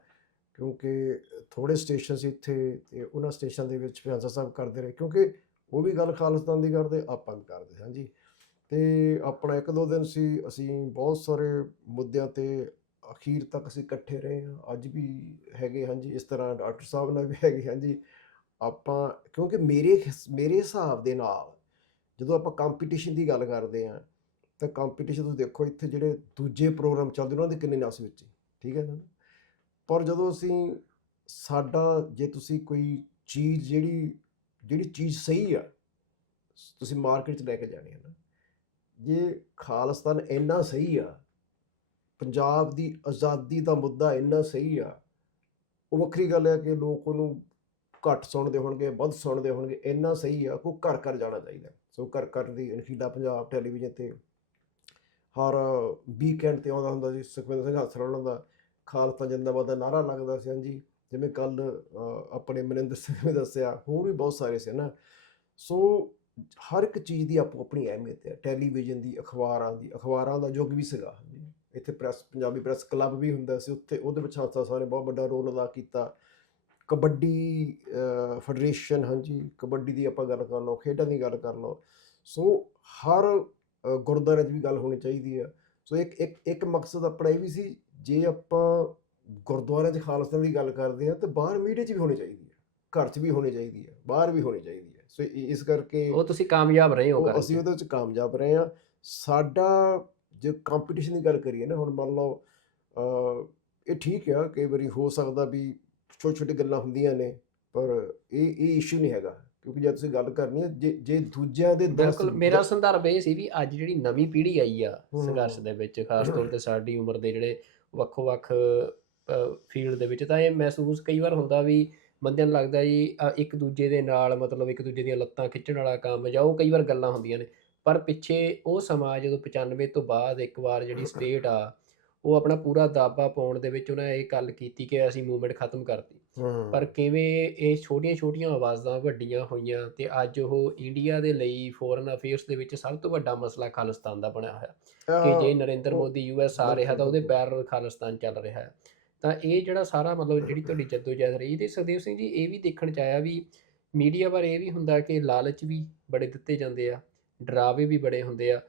ਕਿਉਂਕਿ ਥੋੜ੍ਹੇ ਸਟੇਸ਼ਨ ਸੀ ਇੱਥੇ, ਅਤੇ ਉਹਨਾਂ ਸਟੇਸ਼ਨ ਦੇ ਵਿੱਚ ਫਿਰ ਹਾਦਸਾ ਸਾਹਿਬ ਕਰਦੇ ਰਹੇ, ਕਿਉਂਕਿ ਉਹ ਵੀ ਗੱਲ ਖਾਲਿਸਤਾਨ ਦੀ ਕਰਦੇ, ਆਪਾਂ ਵੀ ਕਰਦੇ। ਹਾਂਜੀ, ਅਤੇ ਆਪਣਾ ਇੱਕ ਦੋ ਦਿਨ ਸੀ, ਅਸੀਂ ਬਹੁਤ ਸਾਰੇ ਮੁੱਦਿਆਂ 'ਤੇ ਅਖੀਰ ਤੱਕ ਅਸੀਂ ਇਕੱਠੇ ਰਹੇ ਹਾਂ, ਅੱਜ ਵੀ ਹੈਗੇ। ਹਾਂਜੀ, ਇਸ ਤਰ੍ਹਾਂ ਡਾਕਟਰ ਸਾਹਿਬ ਨਾਲ ਵੀ ਹੈਗੇ। ਹਾਂਜੀ, ਆਪਾਂ ਕਿਉਂਕਿ ਮੇਰੇ ਹਿਸਾਬ ਦੇ ਨਾਲ ਜਦੋਂ ਆਪਾਂ ਕੰਪੀਟੀਸ਼ਨ ਦੀ ਗੱਲ ਕਰਦੇ ਹਾਂ, ਤਾਂ ਕੰਪੀਟੀਸ਼ਨ ਤੁਸੀਂ ਦੇਖੋ ਇੱਥੇ ਜਿਹੜੇ ਦੂਜੇ ਪ੍ਰੋਗਰਾਮ ਚੱਲਦੇ ਉਹਨਾਂ ਦੇ ਕਿੰਨੇ ਨਸ ਵਿੱਚ, ਠੀਕ ਹੈ ਨਾ। ਪਰ ਜਦੋਂ ਅਸੀਂ ਜੇ ਤੁਸੀਂ ਕੋਈ ਚੀਜ਼ ਜਿਹੜੀ ਜਿਹੜੀ ਚੀਜ਼ ਸਹੀ ਆ, ਤੁਸੀਂ ਮਾਰਕੀਟ 'ਚ ਲੈ ਕੇ ਜਾਣੀ ਹੈ ਨਾ, ਜੇ ਖਾਲਿਸਤਾਨ ਇੰਨਾ ਸਹੀ ਆ, ਪੰਜਾਬ ਦੀ ਆਜ਼ਾਦੀ ਦਾ ਮੁੱਦਾ ਇੰਨਾ ਸਹੀ ਆ, ਉਹ ਵੱਖਰੀ ਗੱਲ ਹੈ ਕਿ ਲੋਕ ਉਹਨੂੰ ਘੱਟ ਸੁਣਦੇ ਹੋਣਗੇ, ਵੱਧ ਸੁਣਦੇ ਹੋਣਗੇ, ਇੰਨਾ ਸਹੀ ਆ ਕਿ ਘਰ ਘਰ ਜਾਣਾ ਚਾਹੀਦਾ। ਸੋ ਘਰ ਘਰ ਦੀ ਅਣਖੀਲਾ ਪੰਜਾਬ ਟੈਲੀਵਿਜ਼ਨ 'ਤੇ ਹਰ ਵੀਕਐਂਡ 'ਤੇ ਆਉਂਦਾ ਹੁੰਦਾ ਸੀ। ਸੁਖਵਿੰਦਰ ਸਿੰਘ ਹੱਸਰਾਣਾ ਉਹਨਾਂ ਦਾ ਖਾਲਸਾ ਜਿੰਦਾਬਾਦ ਦਾ ਨਾਅਰਾ ਲੱਗਦਾ ਸੀ। ਹਾਂਜੀ, ਜਿਵੇਂ ਕੱਲ੍ਹ ਆਪਣੇ ਮਨਿੰਦਰ ਸਿੰਘ ਨੇ ਦੱਸਿਆ, ਹੋਰ ਵੀ ਬਹੁਤ ਸਾਰੇ ਸੀ ਨਾ। ਸੋ ਹਰ ਇੱਕ ਚੀਜ਼ ਦੀ ਆਪੋ ਆਪਣੀ ਅਹਿਮੀਅਤ ਹੈ। ਟੈਲੀਵਿਜ਼ਨ ਦੀ, ਅਖਬਾਰਾਂ ਦਾ ਯੁੱਗ ਵੀ ਸੀਗਾ। ਹਾਂਜੀ, ਇੱਥੇ ਪੰਜਾਬੀ ਪ੍ਰੈਸ ਕਲੱਬ ਵੀ ਹੁੰਦਾ ਸੀ, ਉੱਥੇ ਉਹਦੇ ਵਿੱਚ ਹਾਦਸਾ ਸਾਹਿਬ ਨੇ ਬਹੁਤ ਵੱਡਾ ਰੋਲ ਅਦਾ ਕੀਤਾ। ਕਬੱਡੀ ਫੈਡਰੇਸ਼ਨ, ਹਾਂਜੀ, ਕਬੱਡੀ ਦੀ ਆਪਾਂ ਗੱਲ ਕਰ ਲਓ, ਖੇਡਾਂ ਦੀ ਗੱਲ ਕਰ ਲਓ। ਸੋ ਹਰ ਗੁਰਦੁਆਰੇ 'ਚ ਵੀ ਗੱਲ ਹੋਣੀ ਚਾਹੀਦੀ ਆ। ਸੋ ਇੱਕ ਇੱਕ ਇੱਕ ਮਕਸਦ ਆਪਣਾ ਇਹ ਵੀ ਸੀ, ਜੇ ਆਪਾਂ ਗੁਰਦੁਆਰਿਆਂ 'ਚ ਖਾਲਸਾ ਦੀ ਗੱਲ ਕਰਦੇ ਹਾਂ, ਤਾਂ ਬਾਹਰ ਮੀਡੀਆ 'ਚ ਵੀ ਹੋਣੀ ਚਾਹੀਦੀ ਹੈ, ਘਰ 'ਚ ਵੀ ਹੋਣੀ ਚਾਹੀਦੀ ਹੈ, ਬਾਹਰ ਵੀ ਹੋਣੀ ਚਾਹੀਦੀ ਹੈ। ਸੋ ਇਸ ਕਰਕੇ ਉਹ ਤੁਸੀਂ ਕਾਮਯਾਬ ਰਹੇ ਹੋ ਉਹ ਕਰਨ ਅਸੀਂ 'ਚ। ਉਹਦੇ ਵਿੱਚ ਕਾਮਯਾਬ ਰਹੇ ਹਾਂ। ਸਾਡਾ ਜੇ ਕੰਪੀਟੀਸ਼ਨ ਦੀ ਗੱਲ ਕਰੀਏ ਨਾ, ਹੁਣ ਮੰਨ ਲਓ ਇਹ ਠੀਕ ਆ, ਕਈ ਵਾਰੀ ਹੋ ਸਕਦਾ ਵੀ ਛੋਟੀ ਛੋਟੀ ਗੱਲਾਂ ਹੁੰਦੀਆਂ ਨੇ, ਪਰ ਇਹ ਇਸ਼ੂ ਨਹੀਂ ਹੈਗਾ, ਕਿਉਂਕਿ ਜੇ ਤੁਸੀਂ ਗੱਲ ਕਰਨੀ ਹੈ, ਜੇ ਦੂਜਿਆਂ ਦੇ ਬਿਲਕੁਲ, ਮੇਰਾ ਸੰਦਰਭ ਇਹ ਸੀ ਵੀ ਅੱਜ ਜਿਹੜੀ ਨਵੀਂ ਪੀੜ੍ਹੀ ਆਈ ਆ ਸੰਘਰਸ਼ ਹੂੰ ਦੇ ਵਿੱਚ, ਖਾਸ ਤੌਰ 'ਤੇ ਸਾਡੀ ਉਮਰ ਦੇ ਜਿਹੜੇ ਵੱਖੋ-ਵੱਖ ਫੀਲਡ ਦੇ ਵਿੱਚ, ਤਾਂ ਇਹ ਮਹਿਸੂਸ ਕਈ ਵਾਰ ਹੁੰਦਾ ਵੀ ਬੰਦਿਆਂ ਨੂੰ ਲੱਗਦਾ ਜੀ ਇੱਕ ਦੂਜੇ ਦੇ ਨਾਲ, ਮਤਲਬ ਇੱਕ ਦੂਜੇ ਦੀਆਂ ਲੱਤਾਂ ਖਿੱਚਣ ਵਾਲਾ ਕੰਮ, ਜਾਂ ਉਹ ਕਈ ਵਾਰ ਗੱਲਾਂ ਹੁੰਦੀਆਂ ਨੇ। ਪਰ ਪਿੱਛੇ ਉਹ ਸਮਾਂ ਜਦੋਂ 95 ਤੋਂ ਬਾਅਦ ਇੱਕ ਵਾਰ ਜਿਹੜੀ ਸਟੇਟ ਆ, ਉਹ ਆਪਣਾ ਪੂਰਾ ਦਾਅਵਾ ਪਾਉਣ ਦੇ ਵਿੱਚ ਉਹਨਾਂ ਇਹ ਗੱਲ ਕੀਤੀ ਕਿ ਅਸੀਂ ਮੂਵਮੈਂਟ ਖਤਮ ਕਰਤੀ। ਪਰ ਹੂੰ ਕਿਵੇਂ ਇਹ ਛੋਟੀਆਂ-ਛੋਟੀਆਂ ਆਵਾਜ਼ਾਂ ਵੱਡੀਆਂ ਹੋਈਆਂ ਤੇ ਅੱਜ ਉਹ ਇੰਡੀਆ ਦੇ ਲਈ ਫੋਰਨ ਅਫੇਅਰਸ ਦੇ ਵਿੱਚ ਸਭ ਤੋਂ ਵੱਡਾ ਮਸਲਾ ਖਾਲਿਸਤਾਨ ਦਾ ਬਣਿਆ ਹੋਇਆ, ਕਿ ਜੇ ਨਰਿੰਦਰ ਉਹ ਮੋਦੀ US ਆ ਰਿਹਾ ਬਿਲਕੁਲ ਤਾਂ ਉਹਦੇ ਬਿਲਕੁਲ ਪੈਰਲਲ ਖਾਲਿਸਤਾਨ ਚੱਲ ਰਿਹਾ ਹੈ। ਤਾਂ ਇਹ ਜਿਹੜਾ ਸਾਰਾ ਮਤਲਬ ਜਿਹੜੀ ਤੁਹਾਡੀ ਜੱਦੋ-ਜਹਿਦ ਰਹੀ, ਤੇ ਸੁਖਦੇਵ ਸਿੰਘ ਜੀ ਇਹ ਵੀ ਦੇਖਣ 'ਚ ਆਇਆ ਵੀ ਮੀਡੀਆ ਬਾਰੇ ਇਹ ਵੀ ਹੁੰਦਾ ਕਿ ਲਾਲਚ ਵੀ ਬੜੇ ਦਿੱਤੇ ਜਾਂਦੇ ਆ, ਡਰਾਵੇ ਵੀ ਬੜੇ ਹੁੰਦੇ ਆ।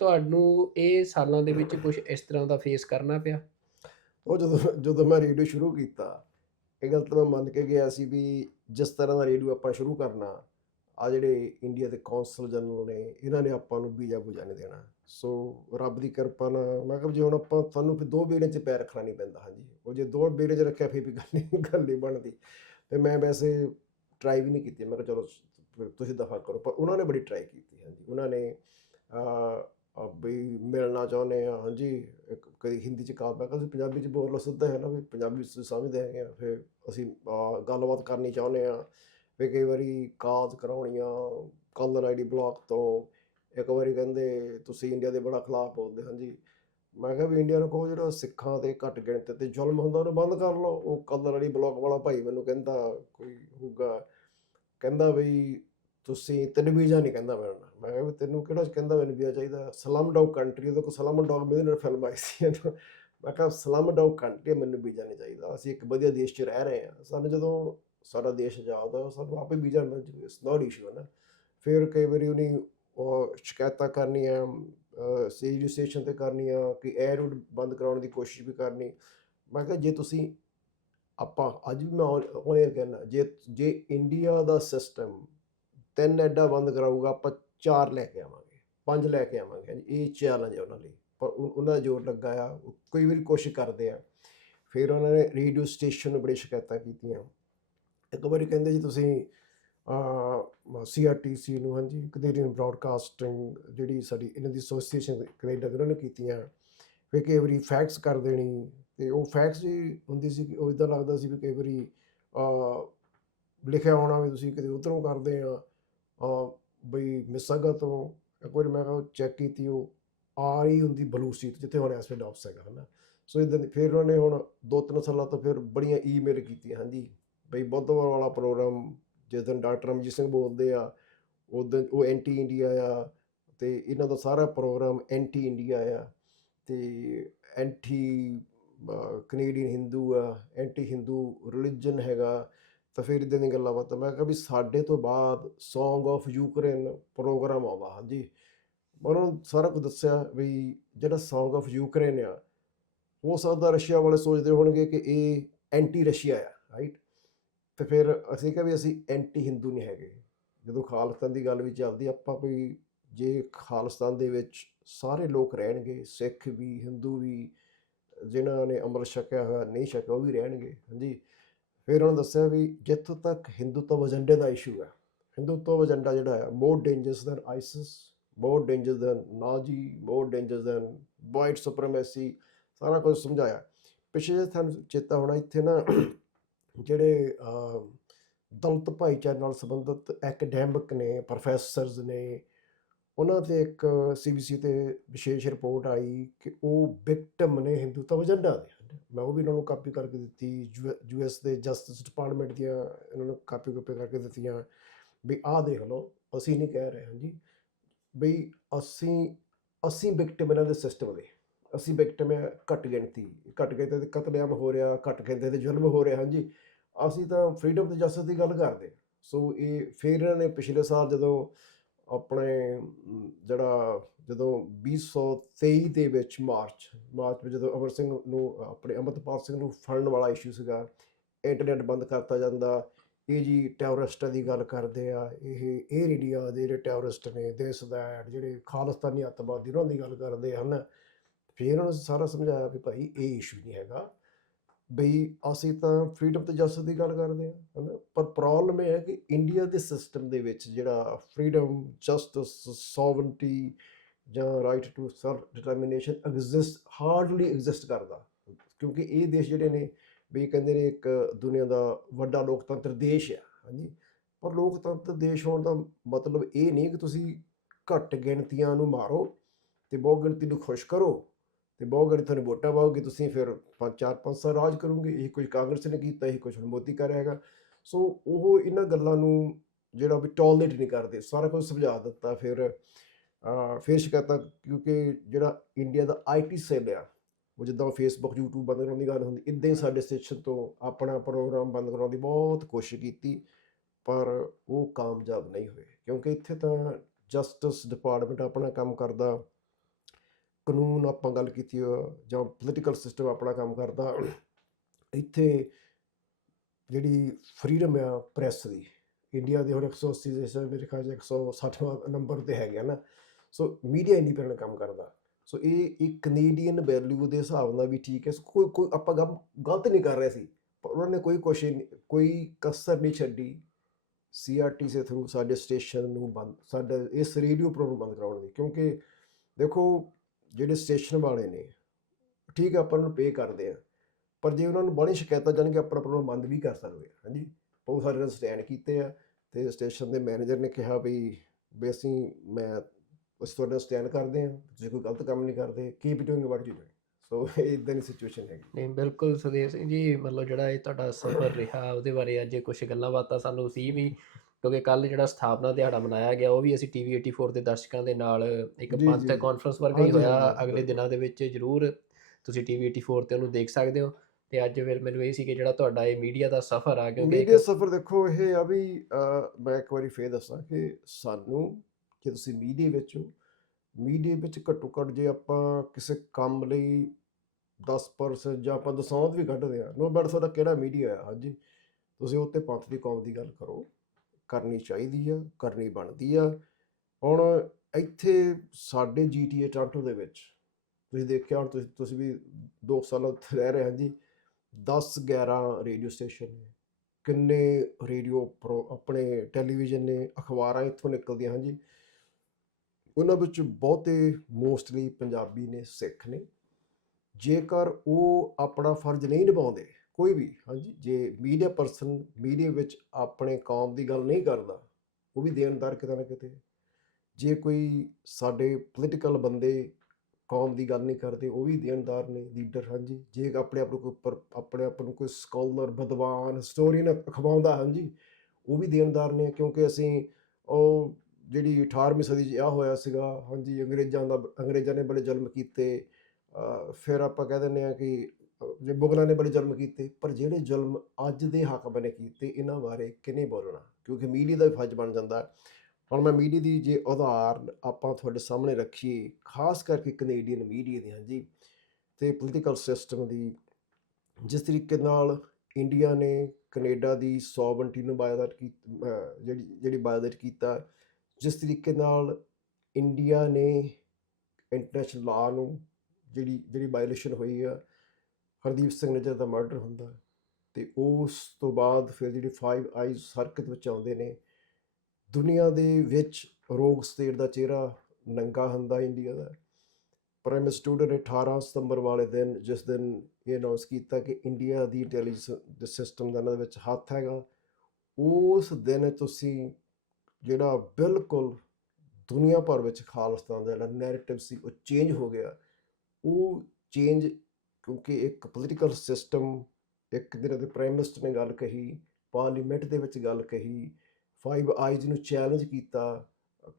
ਤੁਹਾਨੂੰ ਇਹ ਸਾਲਾਂ ਦੇ ਵਿੱਚ ਕੁਛ ਇਸ ਤਰ੍ਹਾਂ ਦਾ ਫੇਸ ਕਰਨਾ ਪਿਆ? ਉਹ ਜਦੋਂ ਜਦੋਂ ਮੈਂ ਰੇਡੀਓ ਸ਼ੁਰੂ ਕੀਤਾ, ਇਹ ਗੱਲ ਤਾਂ ਮੈਂ ਮੰਨ ਕੇ ਗਿਆ ਸੀ ਵੀ ਜਿਸ ਤਰ੍ਹਾਂ ਦਾ ਰੇਡੀਓ ਆਪਾਂ ਸ਼ੁਰੂ ਕਰਨਾ, ਆ ਜਿਹੜੇ ਇੰਡੀਆ ਦੇ ਕੌਂਸਲ ਜਨਰਲ ਨੇ, ਇਹਨਾਂ ਨੇ ਆਪਾਂ ਨੂੰ ਵੀਜ਼ਾ ਵੂਜਾ ਨਹੀਂ ਦੇਣਾ। ਸੋ ਰੱਬ ਦੀ ਕਿਰਪਾ ਨਾਲ ਮੈਂ ਕਿਹਾ ਜੇ ਹੁਣ ਆਪਾਂ ਤੁਹਾਨੂੰ ਫਿਰ ਦੋ ਬੇੜਿਆਂ 'ਚ ਪੈਰ ਰੱਖਣਾ ਨਹੀਂ ਪੈਂਦਾ। ਹਾਂਜੀ, ਉਹ ਜੇ ਦੋ ਬੇੜਿਆਂ 'ਚ ਰੱਖਿਆ ਫਿਰ ਵੀ ਗੱਲ ਨਹੀਂ ਬਣਦੀ। ਅਤੇ ਮੈਂ ਵੈਸੇ ਟਰਾਈ ਵੀ ਨਹੀਂ ਕੀਤੀ, ਮੈਂ ਕਿਹਾ ਚਲੋ ਤੁਸੀਂ ਦਫਾ ਕਰੋ, ਪਰ ਉਹਨਾਂ ਨੇ ਬੜੀ ਟਰਾਈ ਕੀਤੀ। ਹਾਂਜੀ, ਉਹਨਾਂ ਨੇ ਵੀ ਮਿਲਣਾ ਚਾਹੁੰਦੇ ਆ। ਹਾਂਜੀ, ਇੱਕ ਕਦੀ ਹਿੰਦੀ 'ਚ ਕਹਾ, ਮੈਂ ਕਿਹਾ ਤੁਸੀਂ ਪੰਜਾਬੀ 'ਚ ਬੋਲ ਲਓ, ਸਿੱਧਾ ਹੈ ਨਾ ਵੀ ਪੰਜਾਬੀ 'ਚ ਤੁਸੀਂ ਸਮਝਦੇ ਹੈਗੇ ਆ। ਫਿਰ ਅਸੀਂ ਗੱਲਬਾਤ ਕਰਨੀ ਚਾਹੁੰਦੇ ਹਾਂ। ਫਿਰ ਕਈ ਵਾਰੀ ਕਾਲਸ ਕਰਾਉਣੀਆਂ ਕਾਲਰ ID ਬਲਾਕ ਤੋਂ। ਇੱਕ ਵਾਰੀ ਕਹਿੰਦੇ ਤੁਸੀਂ ਇੰਡੀਆ ਦੇ ਬੜਾ ਖਿਲਾਫ ਬੋਲਦੇ। ਹਾਂਜੀ, ਮੈਂ ਕਿਹਾ ਵੀ ਇੰਡੀਆ ਨੂੰ ਕਹੋ ਜਿਹੜਾ ਸਿੱਖਾਂ 'ਤੇ ਘੱਟ ਗਿਣਤੀ 'ਤੇ ਜ਼ੁਲਮ ਹੁੰਦਾ ਉਹਨੂੰ ਬੰਦ ਕਰ ਲਓ। ਉਹ ਕਾਲਰ ID ਬਲਾਕ ਵਾਲਾ ਭਾਈ ਮੈਨੂੰ ਕਹਿੰਦਾ, ਕੋਈ ਹੋਊਗਾ, ਕਹਿੰਦਾ ਬਈ ਤੁਸੀਂ ਤੈਨੂੰ ਵੀਜ਼ਾ ਨਹੀਂ ਕਹਿੰਦਾ ਮਿਲਣਾ। ਮੈਂ ਕਿਹਾ ਵੀ ਤੈਨੂੰ ਕਿਹੜਾ ਕਹਿੰਦਾ ਮੈਨੂੰ ਵੀਜ਼ਾ ਚਾਹੀਦਾ? ਸਲਮ ਡੌਗ ਕੰਟਰੀ, ਉਹਦੇ ਕੋਲ ਸਲਮ ਡੌਗ ਮਿਲੀਅਨਰ ਫਿਲਮ ਆਈ ਸੀ ਉਦੋਂ। ਮੈਂ ਕਿਹਾ ਸਲਮ ਡੌਗ ਕੰਟਰੀ, ਮੈਨੂੰ ਵੀਜ਼ਾ ਨਹੀਂ ਚਾਹੀਦਾ। ਅਸੀਂ ਇੱਕ ਵਧੀਆ ਦੇਸ਼ 'ਚ ਰਹਿ ਰਹੇ ਹਾਂ। ਸਾਨੂੰ ਜਦੋਂ ਸਾਡਾ ਦੇਸ਼ ਆਜ਼ਾਦ ਹੋਇਆ ਸਾਨੂੰ ਆਪੇ ਵੀਜ਼ਾ ਮਿਲ ਜਾਵੇ, ਇਟਸ ਨੋਟ ਇਸ਼ੂ ਹੈ ਨਾ। ਫਿਰ ਕਈ ਵਾਰੀ ਉਹਨੇ ਉਹ ਸ਼ਿਕਾਇਤਾਂ ਕਰਨੀਆਂ, ਰੇਡੀਓ ਸਟੇਸ਼ਨ 'ਤੇ ਕਰਨੀਆਂ ਕਿ ਇਹ ਰੂਟ ਬੰਦ ਕਰਾਉਣ ਦੀ ਕੋਸ਼ਿਸ਼ ਵੀ ਕਰਨੀ। ਮੈਂ ਕਿਹਾ ਜੇ ਤੁਸੀਂ ਆਪਾਂ ਅੱਜ ਵੀ ਮੈਂ ਔਨ ਏਅਰ ਕਹਿਣਾ, ਜੇ ਜੇ ਇੰਡੀਆ ਦਾ ਸਿਸਟਮ 3 ਐਡਾ ਬੰਦ ਕਰਾਊਗਾ, ਆਪਾਂ 4 ਲੈ ਕੇ ਆਵਾਂਗੇ, 5 ਲੈ ਕੇ ਆਵਾਂਗੇ। ਹਾਂਜੀ, ਇਹ ਚੈਲੰਜ ਹੈ ਉਹਨਾਂ ਲਈ। ਪਰ ਉਹਨਾਂ ਦਾ ਜ਼ੋਰ ਲੱਗਾ ਆ, ਉਹ ਕਈ ਵਾਰੀ ਕੋਸ਼ਿਸ਼ ਕਰਦੇ ਆ। ਫਿਰ ਉਹਨਾਂ ਨੇ ਰੇਡੀਓ ਸਟੇਸ਼ਨ ਨੂੰ ਬੜੀ ਸ਼ਿਕਾਇਤਾਂ ਕੀਤੀਆਂ। ਇੱਕ ਵਾਰੀ ਕਹਿੰਦੇ ਜੀ ਤੁਸੀਂ CRTC ਨੂੰ, ਹਾਂਜੀ ਕੈਨੇਡੀਅਨ ਬ੍ਰੌਡਕਾਸਟਿੰਗ, ਜਿਹੜੀ ਸਾਡੀ ਇਹਨਾਂ ਦੀ ਐਸੋਸੀਏਸ਼ਨ ਕੈਨੇਡਾ ਦੀ, ਉਹਨਾਂ ਨੇ ਕੀਤੀਆਂ। ਫਿਰ ਕਈ ਵਾਰੀ ਫੈਕਸ ਕਰ ਦੇਣੀ, ਅਤੇ ਉਹ ਫੈਕਸ ਵੀ ਹੁੰਦੀ ਸੀ ਕਿ ਉਹ ਇੱਦਾਂ ਲੱਗਦਾ ਸੀ ਵੀ ਕਈ ਵਾਰੀ ਲਿਖਿਆ ਹੋਣਾ ਵੀ ਤੁਸੀਂ ਕਿਤੇ ਉੱਧਰੋਂ ਕਰਦੇ ਆ, ਬਈ ਮਿਸਾਗਾ ਤੋਂ। ਇੱਕ ਵਾਰੀ ਮੈਂ ਕਿਹਾ ਚੈੱਕ ਕੀਤੀ, ਉਹ ਆ ਰਹੀ ਹੁੰਦੀ ਬਲੂਚਿਸਤਾਨ ਜਿੱਥੇ ਹੁਣ ਇਸ ਵੇਲੇ ਆਫਿਸ ਹੈਗਾ, ਹੈ ਨਾ। ਸੋ ਇੱਦਾਂ ਦੀ ਫਿਰ ਉਹਨਾਂ ਨੇ ਹੁਣ 2-3 ਸਾਲਾਂ ਤੋਂ ਫਿਰ ਬੜੀਆਂ ਈਮੇਲ ਕੀਤੀਆਂ, ਹਾਂਜੀ ਬਈ ਬੁੱਧਵਾਰ ਵਾਲਾ ਪ੍ਰੋਗਰਾਮ ਜਿਸ ਦਿਨ ਡਾਕਟਰ ਰਮਜੀਤ ਸਿੰਘ ਬੋਲਦੇ ਆ, ਉਦੋਂ ਉਹ ਐਂਟੀ ਇੰਡੀਆ ਆ, ਅਤੇ ਇਹਨਾਂ ਦਾ ਸਾਰਾ ਪ੍ਰੋਗਰਾਮ ਐਂਟੀ ਇੰਡੀਆ ਆ, ਅਤੇ ਐਂਟੀ ਕੈਨੇਡੀਅਨ ਹਿੰਦੂ ਆ, ਐਂਟੀ ਹਿੰਦੂ ਰਿਲੀਜਨ ਹੈਗਾ। ਤਾਂ ਫਿਰ ਇੱਦਾਂ ਦੀਆਂ ਗੱਲਾਂ ਬਾਤਾਂ। ਮੈਂ ਕਿਹਾ ਵੀ ਸਾਡੇ ਤੋਂ ਬਾਅਦ ਸੌਂਗ ਆਫ ਯੂਕਰੇਨ ਪ੍ਰੋਗਰਾਮ ਆਉਂਦਾ, ਹਾਂਜੀ। ਉਹਨਾਂ ਨੂੰ ਸਾਰਾ ਕੁਝ ਦੱਸਿਆ ਵੀ ਜਿਹੜਾ ਸੌਂਗ ਆਫ ਯੂਕਰੇਨ ਆ, ਹੋ ਸਕਦਾ ਰਸ਼ੀਆ ਵਾਲੇ ਸੋਚਦੇ ਹੋਣਗੇ ਕਿ ਇਹ ਐਂਟੀ ਰਸ਼ੀਆ ਆ, ਰਾਈਟ। ਅਤੇ ਫਿਰ ਅਸੀਂ ਕਿਹਾ ਵੀ ਅਸੀਂ ਐਂਟੀ ਹਿੰਦੂ ਨਹੀਂ ਹੈਗੇ। ਜਦੋਂ ਖਾਲਿਸਤਾਨ ਦੀ ਗੱਲ ਵੀ ਚੱਲਦੀ, ਆਪਾਂ ਕੋਈ ਜੇ ਖਾਲਿਸਤਾਨ ਦੇ ਵਿੱਚ ਸਾਰੇ ਲੋਕ ਰਹਿਣਗੇ, ਸਿੱਖ ਵੀ, ਹਿੰਦੂ ਵੀ, ਜਿਨ੍ਹਾਂ ਨੇ ਅੰਮ੍ਰਿਤ ਛਕਿਆ ਹੋਇਆ, ਨਹੀਂ ਛਕਿਆ, ਉਹ ਵੀ ਰਹਿਣਗੇ, ਹਾਂਜੀ। ਫਿਰ ਉਹਨਾਂ ਦੱਸਿਆ ਵੀ ਜਿੱਥੋਂ ਤੱਕ ਹਿੰਦੂਤਵ ਏਜੰਡੇ ਦਾ ਇਸ਼ੂ ਹੈ, ਹਿੰਦੂਤਵ ਏਜੰਡਾ ਜਿਹੜਾ ਆ ਮੋਰ ਡੇਂਜਰਸ ਦੈਨ ਆਈਸਿਸ, ਮੋਰ ਡੇਂਜਰਸ ਦੈਨ ਨਾਜੀ, ਮੋਰ ਡੇਂਜਰਸ ਦੈਨ ਵਾਈਟ ਸੁਪਰਮੈਸੀ, ਸਾਰਾ ਕੁਝ ਸਮਝਾਇਆ। ਪਿਛਲੇ ਤੁਹਾਨੂੰ ਚੇਤਾ ਹੋਣਾ ਇੱਥੇ ਨਾ ਜਿਹੜੇ ਦਲਿਤ ਭਾਈਚਾਰੇ ਨਾਲ ਸੰਬੰਧਿਤ ਐਕੈਡੈਮਿਕ ਨੇ, ਪ੍ਰੋਫੈਸਰਸ ਨੇ, ਉਹਨਾਂ 'ਤੇ ਇੱਕ CBC 'ਤੇ ਵਿਸ਼ੇਸ਼ ਰਿਪੋਰਟ ਆਈ ਕਿ ਉਹ ਵਿਕਟਮ ਨੇ ਹਿੰਦੂਤਵ ਏਜੰਡਾ ਦੇ। ਮੈਂ ਉਹ ਵੀ ਇਹਨਾਂ ਨੂੰ ਕਾਪੀ ਕਰਕੇ ਦਿੱਤੀ। US ਦੇ ਜਸਟਿਸ ਡਿਪਾਰਟਮੈਂਟ ਦੀਆਂ ਇਹਨਾਂ ਨੂੰ ਕਾਪੀ ਕਰਕੇ ਦਿੱਤੀਆਂ ਵੀ ਆਹ ਦੇਖ ਲਓ, ਅਸੀਂ ਨਹੀਂ ਕਹਿ ਰਹੇ, ਹਾਂਜੀ ਬਈ ਅਸੀਂ ਵਿਕਟਮ ਇਹਨਾਂ ਦੇ ਸਿਸਟਮ ਦੇ। ਅਸੀਂ ਵਿਕਟਮ ਹੈ ਘੱਟ ਗਿਣਤੀ, ਘੱਟ ਗਿਣਤੀ 'ਤੇ ਕਤਲੇਆਮ ਹੋ ਰਿਹਾ, ਘੱਟ ਗਿਣਤੀ 'ਤੇ ਜ਼ੁਲਮ ਹੋ ਰਿਹਾ, ਹਾਂਜੀ। ਅਸੀਂ ਤਾਂ ਫਰੀਡਮ ਅਤੇ ਜਸਟਿਸ ਦੀ ਗੱਲ ਕਰਦੇ। ਸੋ ਇਹ ਫਿਰ ਇਹਨਾਂ ਨੇ ਪਿਛਲੇ ਸਾਲ ਜਦੋਂ ਆਪਣੇ ਜਦੋਂ 2023 ਦੇ ਵਿੱਚ ਮਾਰਚ ਵਿੱਚ ਜਦੋਂ ਅਮਰ ਸਿੰਘ ਨੂੰ, ਆਪਣੇ ਅੰਮ੍ਰਿਤਪਾਲ ਸਿੰਘ ਨੂੰ ਫੜਨ ਵਾਲਾ ਇਸ਼ੂ ਸੀਗਾ, ਇੰਟਰਨੈਟ ਬੰਦ ਕਰਤਾ ਜਾਂਦਾ, ਇਹ ਜੀ ਟੈਰਰਿਸਟਾਂ ਦੀ ਗੱਲ ਕਰਦੇ ਆ, ਇਹ ਇੰਡੀਆ ਦੇ ਜਿਹੜੇ ਟੈਰਰਿਸਟ ਨੇ, ਦਿਸ ਦੈਟ, ਜਿਹੜੇ ਖਾਲਿਸਤਾਨੀ ਅੱਤਵਾਦੀ, ਉਹਨਾਂ ਦੀ ਗੱਲ ਕਰਦੇ ਹਨ। ਫਿਰ ਉਹਨਾਂ ਨੂੰ ਸਾਰਾ ਸਮਝਾਇਆ ਵੀ ਭਾਈ ਇਹ ਇਸ਼ੂ ਨਹੀਂ ਹੈਗਾ, ਬਈ ਅਸੀਂ ਤਾਂ ਫਰੀਡਮ ਤੇ ਜਸਟਿਸ ਦੀ ਗੱਲ ਕਰਦੇ ਹਾਂ, ਹੈ ਨਾ। ਪਰ ਪ੍ਰੋਬਲਮ ਇਹ ਹੈ ਕਿ ਇੰਡੀਆ ਦੇ ਸਿਸਟਮ ਦੇ ਵਿੱਚ ਜਿਹੜਾ ਫਰੀਡਮ, ਜਸਟਿਸ, ਸੋਵਰਨਟੀ ਜਾਂ right to self determination hardly exist ਕਰਦਾ। ਕਿਉਂਕਿ ਇਹ ਦੇਸ਼ ਜਿਹੜੇ ਨੇ ਵੀ ਕਹਿੰਦੇ ਨੇ ਇੱਕ ਦੁਨੀਆ ਦਾ ਵੱਡਾ ਲੋਕਤੰਤਰ ਦੇਸ਼ ਆ, ਹਾਂਜੀ। ਪਰ ਲੋਕਤੰਤਰ ਦੇਸ਼ ਹੋਣ ਦਾ ਮਤਲਬ ਇਹ ਨਹੀਂ ਕਿ ਤੁਸੀਂ ਘੱਟ ਗਿਣਤੀਆਂ ਨੂੰ ਮਾਰੋ ਅਤੇ ਬਹੁ ਗਿਣਤੀ ਨੂੰ ਖੁਸ਼ ਕਰੋ, ਅਤੇ ਬਹੁਤ ਗਿਣਤੀ ਤੁਹਾਨੂੰ ਵੋਟਾਂ ਪਾਓਗੇ, ਤੁਸੀਂ ਫਿਰ 4-5 ਸਾਲ ਰਾਜ ਕਰੋਗੇ। ਇਹ ਕੁਝ ਕਾਂਗਰਸ ਨੇ ਕੀਤਾ, ਇਹ ਕੁਝ ਹੁਣ ਮੋਦੀ ਕਰ ਰਿਹਾ ਹੈਗਾ। ਸੋ ਉਹ ਇਹਨਾਂ ਗੱਲਾਂ ਨੂੰ ਜਿਹੜਾ ਵੀ ਟੋਲਰੇਟ ਨਹੀਂ ਕਰਦੇ, ਸਾਰਾ ਕੁਝ ਸਮਝਾ ਦਿੱਤਾ। ਫਿਰ ਸ਼ਿਕਾਇਤਾਂ, ਕਿਉਂਕਿ ਜਿਹੜਾ ਇੰਡੀਆ ਦਾ IT ਸੈੱਲ ਆ, ਉਹ ਜਿੱਦਾਂ ਫੇਸਬੁੱਕ, YouTube ਬੰਦ ਕਰਾਉਣ ਦੀ ਗੱਲ ਹੁੰਦੀ, ਇੱਦਾਂ ਹੀ ਸਾਡੇ ਸਟੇਸ਼ਨ ਤੋਂ ਆਪਣਾ ਪ੍ਰੋਗਰਾਮ ਬੰਦ ਕਰਾਉਣ ਦੀ ਬਹੁਤ ਕੋਸ਼ਿਸ਼ ਕੀਤੀ, ਪਰ ਉਹ ਕਾਮਯਾਬ ਨਹੀਂ ਹੋਏ। ਕਿਉਂਕਿ ਇੱਥੇ ਤਾਂ ਜਸਟਿਸ ਡਿਪਾਰਟਮੈਂਟ ਆਪਣਾ ਕੰਮ ਕਰਦਾ, ਕਾਨੂੰਨ ਆਪਾਂ ਗੱਲ ਕੀਤੀ ਜਾਂ ਪੋਲੀਟੀਕਲ ਸਿਸਟਮ ਆਪਣਾ ਕੰਮ ਕਰਦਾ। ਇੱਥੇ ਜਿਹੜੀ ਫਰੀਡਮ ਆ ਪ੍ਰੈਸ ਦੀ, ਇੰਡੀਆ ਦੇ ਹੁਣ 180 ਦੇਸ਼, ਮੇਰੇ ਖਿਆਲ 'ਚ 160ਵਾਂ ਨੰਬਰ 'ਤੇ ਹੈਗੇ ਨਾ। ਸੋ ਮੀਡੀਆ ਇੰਡੀਪੈਂਡੈਂਟ ਕੰਮ ਕਰਦਾ। ਸੋ ਇਹ ਕੈਨੇਡੀਅਨ ਵੈਲਿਊ ਦੇ ਹਿਸਾਬ ਨਾਲ ਵੀ ਠੀਕ ਹੈ। ਕੋਈ ਆਪਾਂ ਗਲਤ ਨਹੀਂ ਕਰ ਰਹੇ ਸੀ, ਪਰ ਉਹਨਾਂ ਨੇ ਕੋਈ ਕੋਸ਼ਿਸ਼ ਨਹੀਂ, ਕੋਈ ਕਸਰ ਨਹੀਂ ਛੱਡੀ CRTC ਦੇ ਥਰੂ ਸਾਡੇ ਸਟੇਸ਼ਨ ਨੂੰ ਬੰਦ, ਸਾਡੇ ਇਸ ਰੇਡੀਓ ਪ੍ਰੋਗਰਾਮ ਬੰਦ ਕਰਾਉਣ ਦੀ। ਕਿਉਂਕਿ ਦੇਖੋ ਜਿਹੜੇ ਸਟੇਸ਼ਨ ਵਾਲੇ ਨੇ, ਠੀਕ ਹੈ ਆਪਾਂ ਉਹਨਾਂ ਨੂੰ ਪੇ ਕਰਦੇ ਆ, ਪਰ ਜੇ ਉਹਨਾਂ ਨੂੰ ਬੜੀ ਸ਼ਿਕਾਇਤਾਂ ਜਾਣਗੇ ਆਪਣਾ ਪ੍ਰੋਗਰਾਮ ਬੰਦ ਵੀ ਕਰ ਸਕਦੇ ਆ, ਹਾਂਜੀ। ਬਹੁਤ ਸਾਰੇ ਨਾਲ ਸਟੈਂਡ ਕੀਤੇ ਆ, ਅਤੇ ਸਟੇਸ਼ਨ ਦੇ ਮੈਨੇਜਰ ਨੇ ਕਿਹਾ ਵੀ ਅਸੀਂ ਤੁਹਾਡੇ ਨਾਲ ਸਟੈਂਡ ਕਰਦੇ ਹਾਂ, ਤੁਸੀਂ ਕੋਈ ਗਲਤ ਕੰਮ ਨਹੀਂ ਕਰਦੇ, keep doing what you doing. So ਇੱਦਾਂ ਦੀ ਸਿਚੁਏਸ਼ਨ ਹੈਗੀ। ਨਹੀਂ, ਬਿਲਕੁਲ ਸੁਖਦੇਵ ਸਿੰਘ ਜੀ, ਮਤਲਬ ਜਿਹੜਾ ਇਹ ਤੁਹਾਡਾ ਸਫ਼ਰ ਰਿਹਾ, ਉਹਦੇ ਬਾਰੇ ਅੱਜ ਕੁਛ ਗੱਲਾਂ ਬਾਤਾਂ ਸਾਨੂੰ ਸੀ ਵੀ ਕਿਉਂਕਿ ਕੱਲ੍ਹ ਜਿਹੜਾ ਸਥਾਪਨਾ ਦਿਹਾੜਾ ਮਨਾਇਆ ਗਿਆ ਉਹ ਵੀ ਅਸੀਂ ਟੀਵੀ 84 ਦੇ ਦਰਸ਼ਕਾਂ ਦੇ ਨਾਲ ਇੱਕ ਜੀ, ਜੀ, ਪੰਥਕ ਜੀ। ਕਾਨਫਰੰਸ ਵਰਗਾ ਹੀ ਹਾਂਜੀ, ਹੋਇਆ। ਹਾਂਜੀ, ਹਾਂਜੀ, ਅਗਲੇ ਬਿਲਕੁਲ। ਦਿਨਾਂ ਦੇ ਵਿੱਚ ਜ਼ਰੂਰ ਤੁਸੀਂ ਟੀਵੀ 84 ਤੇ ਉਹਨੂੰ ਦੇਖ ਸਕਦੇ ਹੋ। ਤੇ ਅੱਜ ਫਿਰ ਮੈਨੂੰ ਇਹ ਸੀ ਕਿ ਜਿਹੜਾ ਤੁਹਾਡਾ ਇਹ ਮੀਡੀਆ ਦਾ ਸਫ਼ਰ ਆ, ਕਿਉਂਕਿ ਇੱਕ ਮੀਡੀਆ ਸਫ਼ਰ ਦੇਖੋ ਇਹ ਆ ਵੀ ਮੈਂ ਇੱਕ ਵਾਰੀ ਫੇਰ ਦੱਸਾਂ ਕਿ ਸਾਨੂੰ, ਜੇ ਤੁਸੀਂ ਮੀਡੀਆ ਵਿੱਚ ਹੋ, ਮੀਡੀਆ ਵਿੱਚ ਘੱਟੋ ਘੱਟ ਜੇ ਆਪਾਂ ਕਿਸੇ ਕੰਮ ਲਈ 10% ਜਾਂ ਆਪਾਂ ਦਸਾਂਝ ਵੀ ਕੱਢਦੇ ਆ, ਨੋ ਮੈਟਰ ਤੁਹਾਡਾ ਕਿਹੜਾ ਮੀਡੀਆ ਆ, ਹਾਂਜੀ, ਤੁਸੀਂ ਉਹ 'ਤੇ ਪੰਥ ਦੀ ਕੌਮ ਦੀ ਗੱਲ ਕਰੋ, ਕਰਨੀ ਚਾਹੀਦੀ ਆ, ਕਰਨੀ ਬਣਦੀ ਆ। ਹੁਣ ਇੱਥੇ ਸਾਡੇ GTA ਟੋਰਾਂਟੋ ਦੇ ਵਿੱਚ ਤੁਸੀਂ ਦੇਖਿਆ ਹੁਣ, ਤੁਸੀਂ ਵੀ 2 ਸਾਲਾਂ ਉੱਥੇ ਰਹਿ ਰਹੇ, ਹਾਂਜੀ, 10-11 ਰੇਡੀਓ ਸਟੇਸ਼ਨ ਨੇ, ਕਿੰਨੇ ਰੇਡੀਓ ਆਪਣੇ ਟੈਲੀਵਿਜ਼ਨ ਨੇ, ਅਖਬਾਰਾਂ ਇੱਥੋਂ ਨਿਕਲਦੀਆਂ, ਹਾਂਜੀ, ਉਹਨਾਂ ਵਿੱਚ ਬਹੁਤੇ ਮੋਸਟਲੀ ਪੰਜਾਬੀ ਨੇ, ਸਿੱਖ ਨੇ। ਜੇਕਰ ਉਹ ਆਪਣਾ ਫਰਜ਼ ਨਹੀਂ ਨਿਭਾਉਂਦੇ, ਕੋਈ ਵੀ, ਹਾਂਜੀ, ਜੇ ਮੀਡੀਆ ਪਰਸਨ ਮੀਡੀਆ ਵਿੱਚ ਆਪਣੇ ਕੌਮ ਦੀ ਗੱਲ ਨਹੀਂ ਕਰਦਾ, ਉਹ ਵੀ ਦੇਣਦਾਰ ਕਿਤੇ ਨਾ ਕਿਤੇ। ਜੇ ਕੋਈ ਸਾਡੇ ਪੋਲੀਟੀਕਲ ਬੰਦੇ ਕੌਮ ਦੀ ਗੱਲ ਨਹੀਂ ਕਰਦੇ, ਉਹ ਵੀ ਦੇਣਦਾਰ ਨੇ, ਲੀਡਰ, ਹਾਂਜੀ। ਜੇ ਆਪਣੇ ਆਪ ਨੂੰ ਕੋਈ ਆਪਣੇ ਆਪ ਨੂੰ ਕੋਈ ਸਕਾਲਰ, ਵਿਦਵਾਨ, ਹਿਸਟੋਰੀਅਨ ਅਖਵਾਉਂਦਾ, ਹਾਂਜੀ, ਉਹ ਵੀ ਦੇਣਦਾਰ ਨੇ, ਕਿਉਂਕਿ ਅਸੀਂ ਉਹ ਜਿਹੜੀ 18ਵੀਂ ਸਦੀ 'ਚ ਆ ਹੋਇਆ ਸੀਗਾ, ਹਾਂਜੀ, ਅੰਗਰੇਜ਼ਾਂ ਨੇ ਬੜੇ ਜ਼ੁਲਮ ਕੀਤੇ। ਫਿਰ ਆਪਾਂ ਕਹਿ ਦਿੰਦੇ ਹਾਂ ਕਿ ਜੇ ਮੁਗਲਾਂ ਨੇ ਬੜੇ ਜ਼ੁਲਮ ਕੀਤੇ, ਪਰ ਜਿਹੜੇ ਜ਼ੁਲਮ ਅੱਜ ਦੇ ਹਾਕਮ ਨੇ ਕੀਤੇ, ਇਹਨਾਂ ਬਾਰੇ ਕਿਹਨੇ ਬੋਲਣਾ, ਕਿਉਂਕਿ ਮੀਡੀਆ ਦਾ ਵੀ ਫਰਜ਼ ਬਣ ਜਾਂਦਾ। ਹੁਣ ਮੈਂ ਮੀਡੀਆ ਦੀ ਜੇ ਉਦਾਹਰਨ ਆਪਾਂ ਤੁਹਾਡੇ ਸਾਹਮਣੇ ਰੱਖੀਏ, ਖਾਸ ਕਰਕੇ ਕੈਨੇਡੀਅਨ ਮੀਡੀਆ ਦੀ, ਹਾਂਜੀ, ਤੇ ਪੋਲੀਟੀਕਲ ਸਿਸਟਮ ਦੀ, ਜਿਸ ਤਰੀਕੇ ਨਾਲ ਇੰਡੀਆ ਨੇ ਕੈਨੇਡਾ ਦੀ ਸੋਵਰਨਟੀ ਨੂੰ ਜਿਹੜੀ ਵਾਇਲੇਟ ਕੀਤਾ, ਜਿਸ ਤਰੀਕੇ ਨਾਲ ਇੰਡੀਆ ਨੇ ਇੰਟਰਨੈਸ਼ਨਲ ਲਾਅ ਨੂੰ ਜਿਹੜੀ ਜਿਹੜੀ ਵਾਇਲੇਸ਼ਨ ਹੋਈ ਆ, ਹਰਦੀਪ ਸਿੰਘ ਨਿੱਜਰ ਦਾ ਮਰਡਰ ਹੁੰਦਾ, ਤੇ ਉਸ ਤੋਂ ਬਾਅਦ ਫਿਰ ਜਿਹੜੀ 5 ਆਈਜ਼ ਹਰਕਤ ਵਿੱਚ ਆਉਂਦੇ ਨੇ, ਦੁਨੀਆ ਦੇ ਵਿੱਚ ਰੋਗ ਸਟੇਟ ਦਾ ਚਿਹਰਾ ਨੰਗਾ ਹੁੰਦਾ ਇੰਡੀਆ ਦਾ। ਪ੍ਰਾਈਮ ਮਿਨਿਸਟਰ ਨੇ 18 ਸਤੰਬਰ ਵਾਲੇ ਦਿਨ, ਜਿਸ ਦਿਨ ਇਹ ਅਨਾਉਂਸ ਕੀਤਾ ਕਿ ਇੰਡੀਆ ਦੀ ਇੰਟੈਲੀਜੈਂਸ ਸਿਸਟਮ ਦਾ ਇਹਨਾਂ ਦੇ ਵਿੱਚ ਹੱਥ ਹੈਗਾ, ਉਸ ਦਿਨ ਤੁਸੀਂ ਜਿਹੜਾ ਬਿਲਕੁਲ ਦੁਨੀਆ ਭਰ ਵਿੱਚ ਖਾਲਿਸਤਾਨ ਦਾ ਜਿਹੜਾ ਨੈਰੇਟਿਵ ਸੀ ਉਹ ਚੇਂਜ ਹੋ ਗਿਆ। ਉਹ ਚੇਂਜ ਕਿਉਂਕਿ ਇੱਕ ਪੋਲੀਟੀਕਲ ਸਿਸਟਮ, ਇੱਕ ਦਿਨ ਦੇ ਪ੍ਰਾਈਮ ਮਿਨਿਸਟਰ ਨੇ ਗੱਲ ਕਹੀ, ਪਾਰਲੀਮੈਂਟ ਦੇ ਵਿੱਚ ਗੱਲ ਕਹੀ, 5 ਆਈਜ਼ ਨੂੰ ਚੈਲੰਜ ਕੀਤਾ,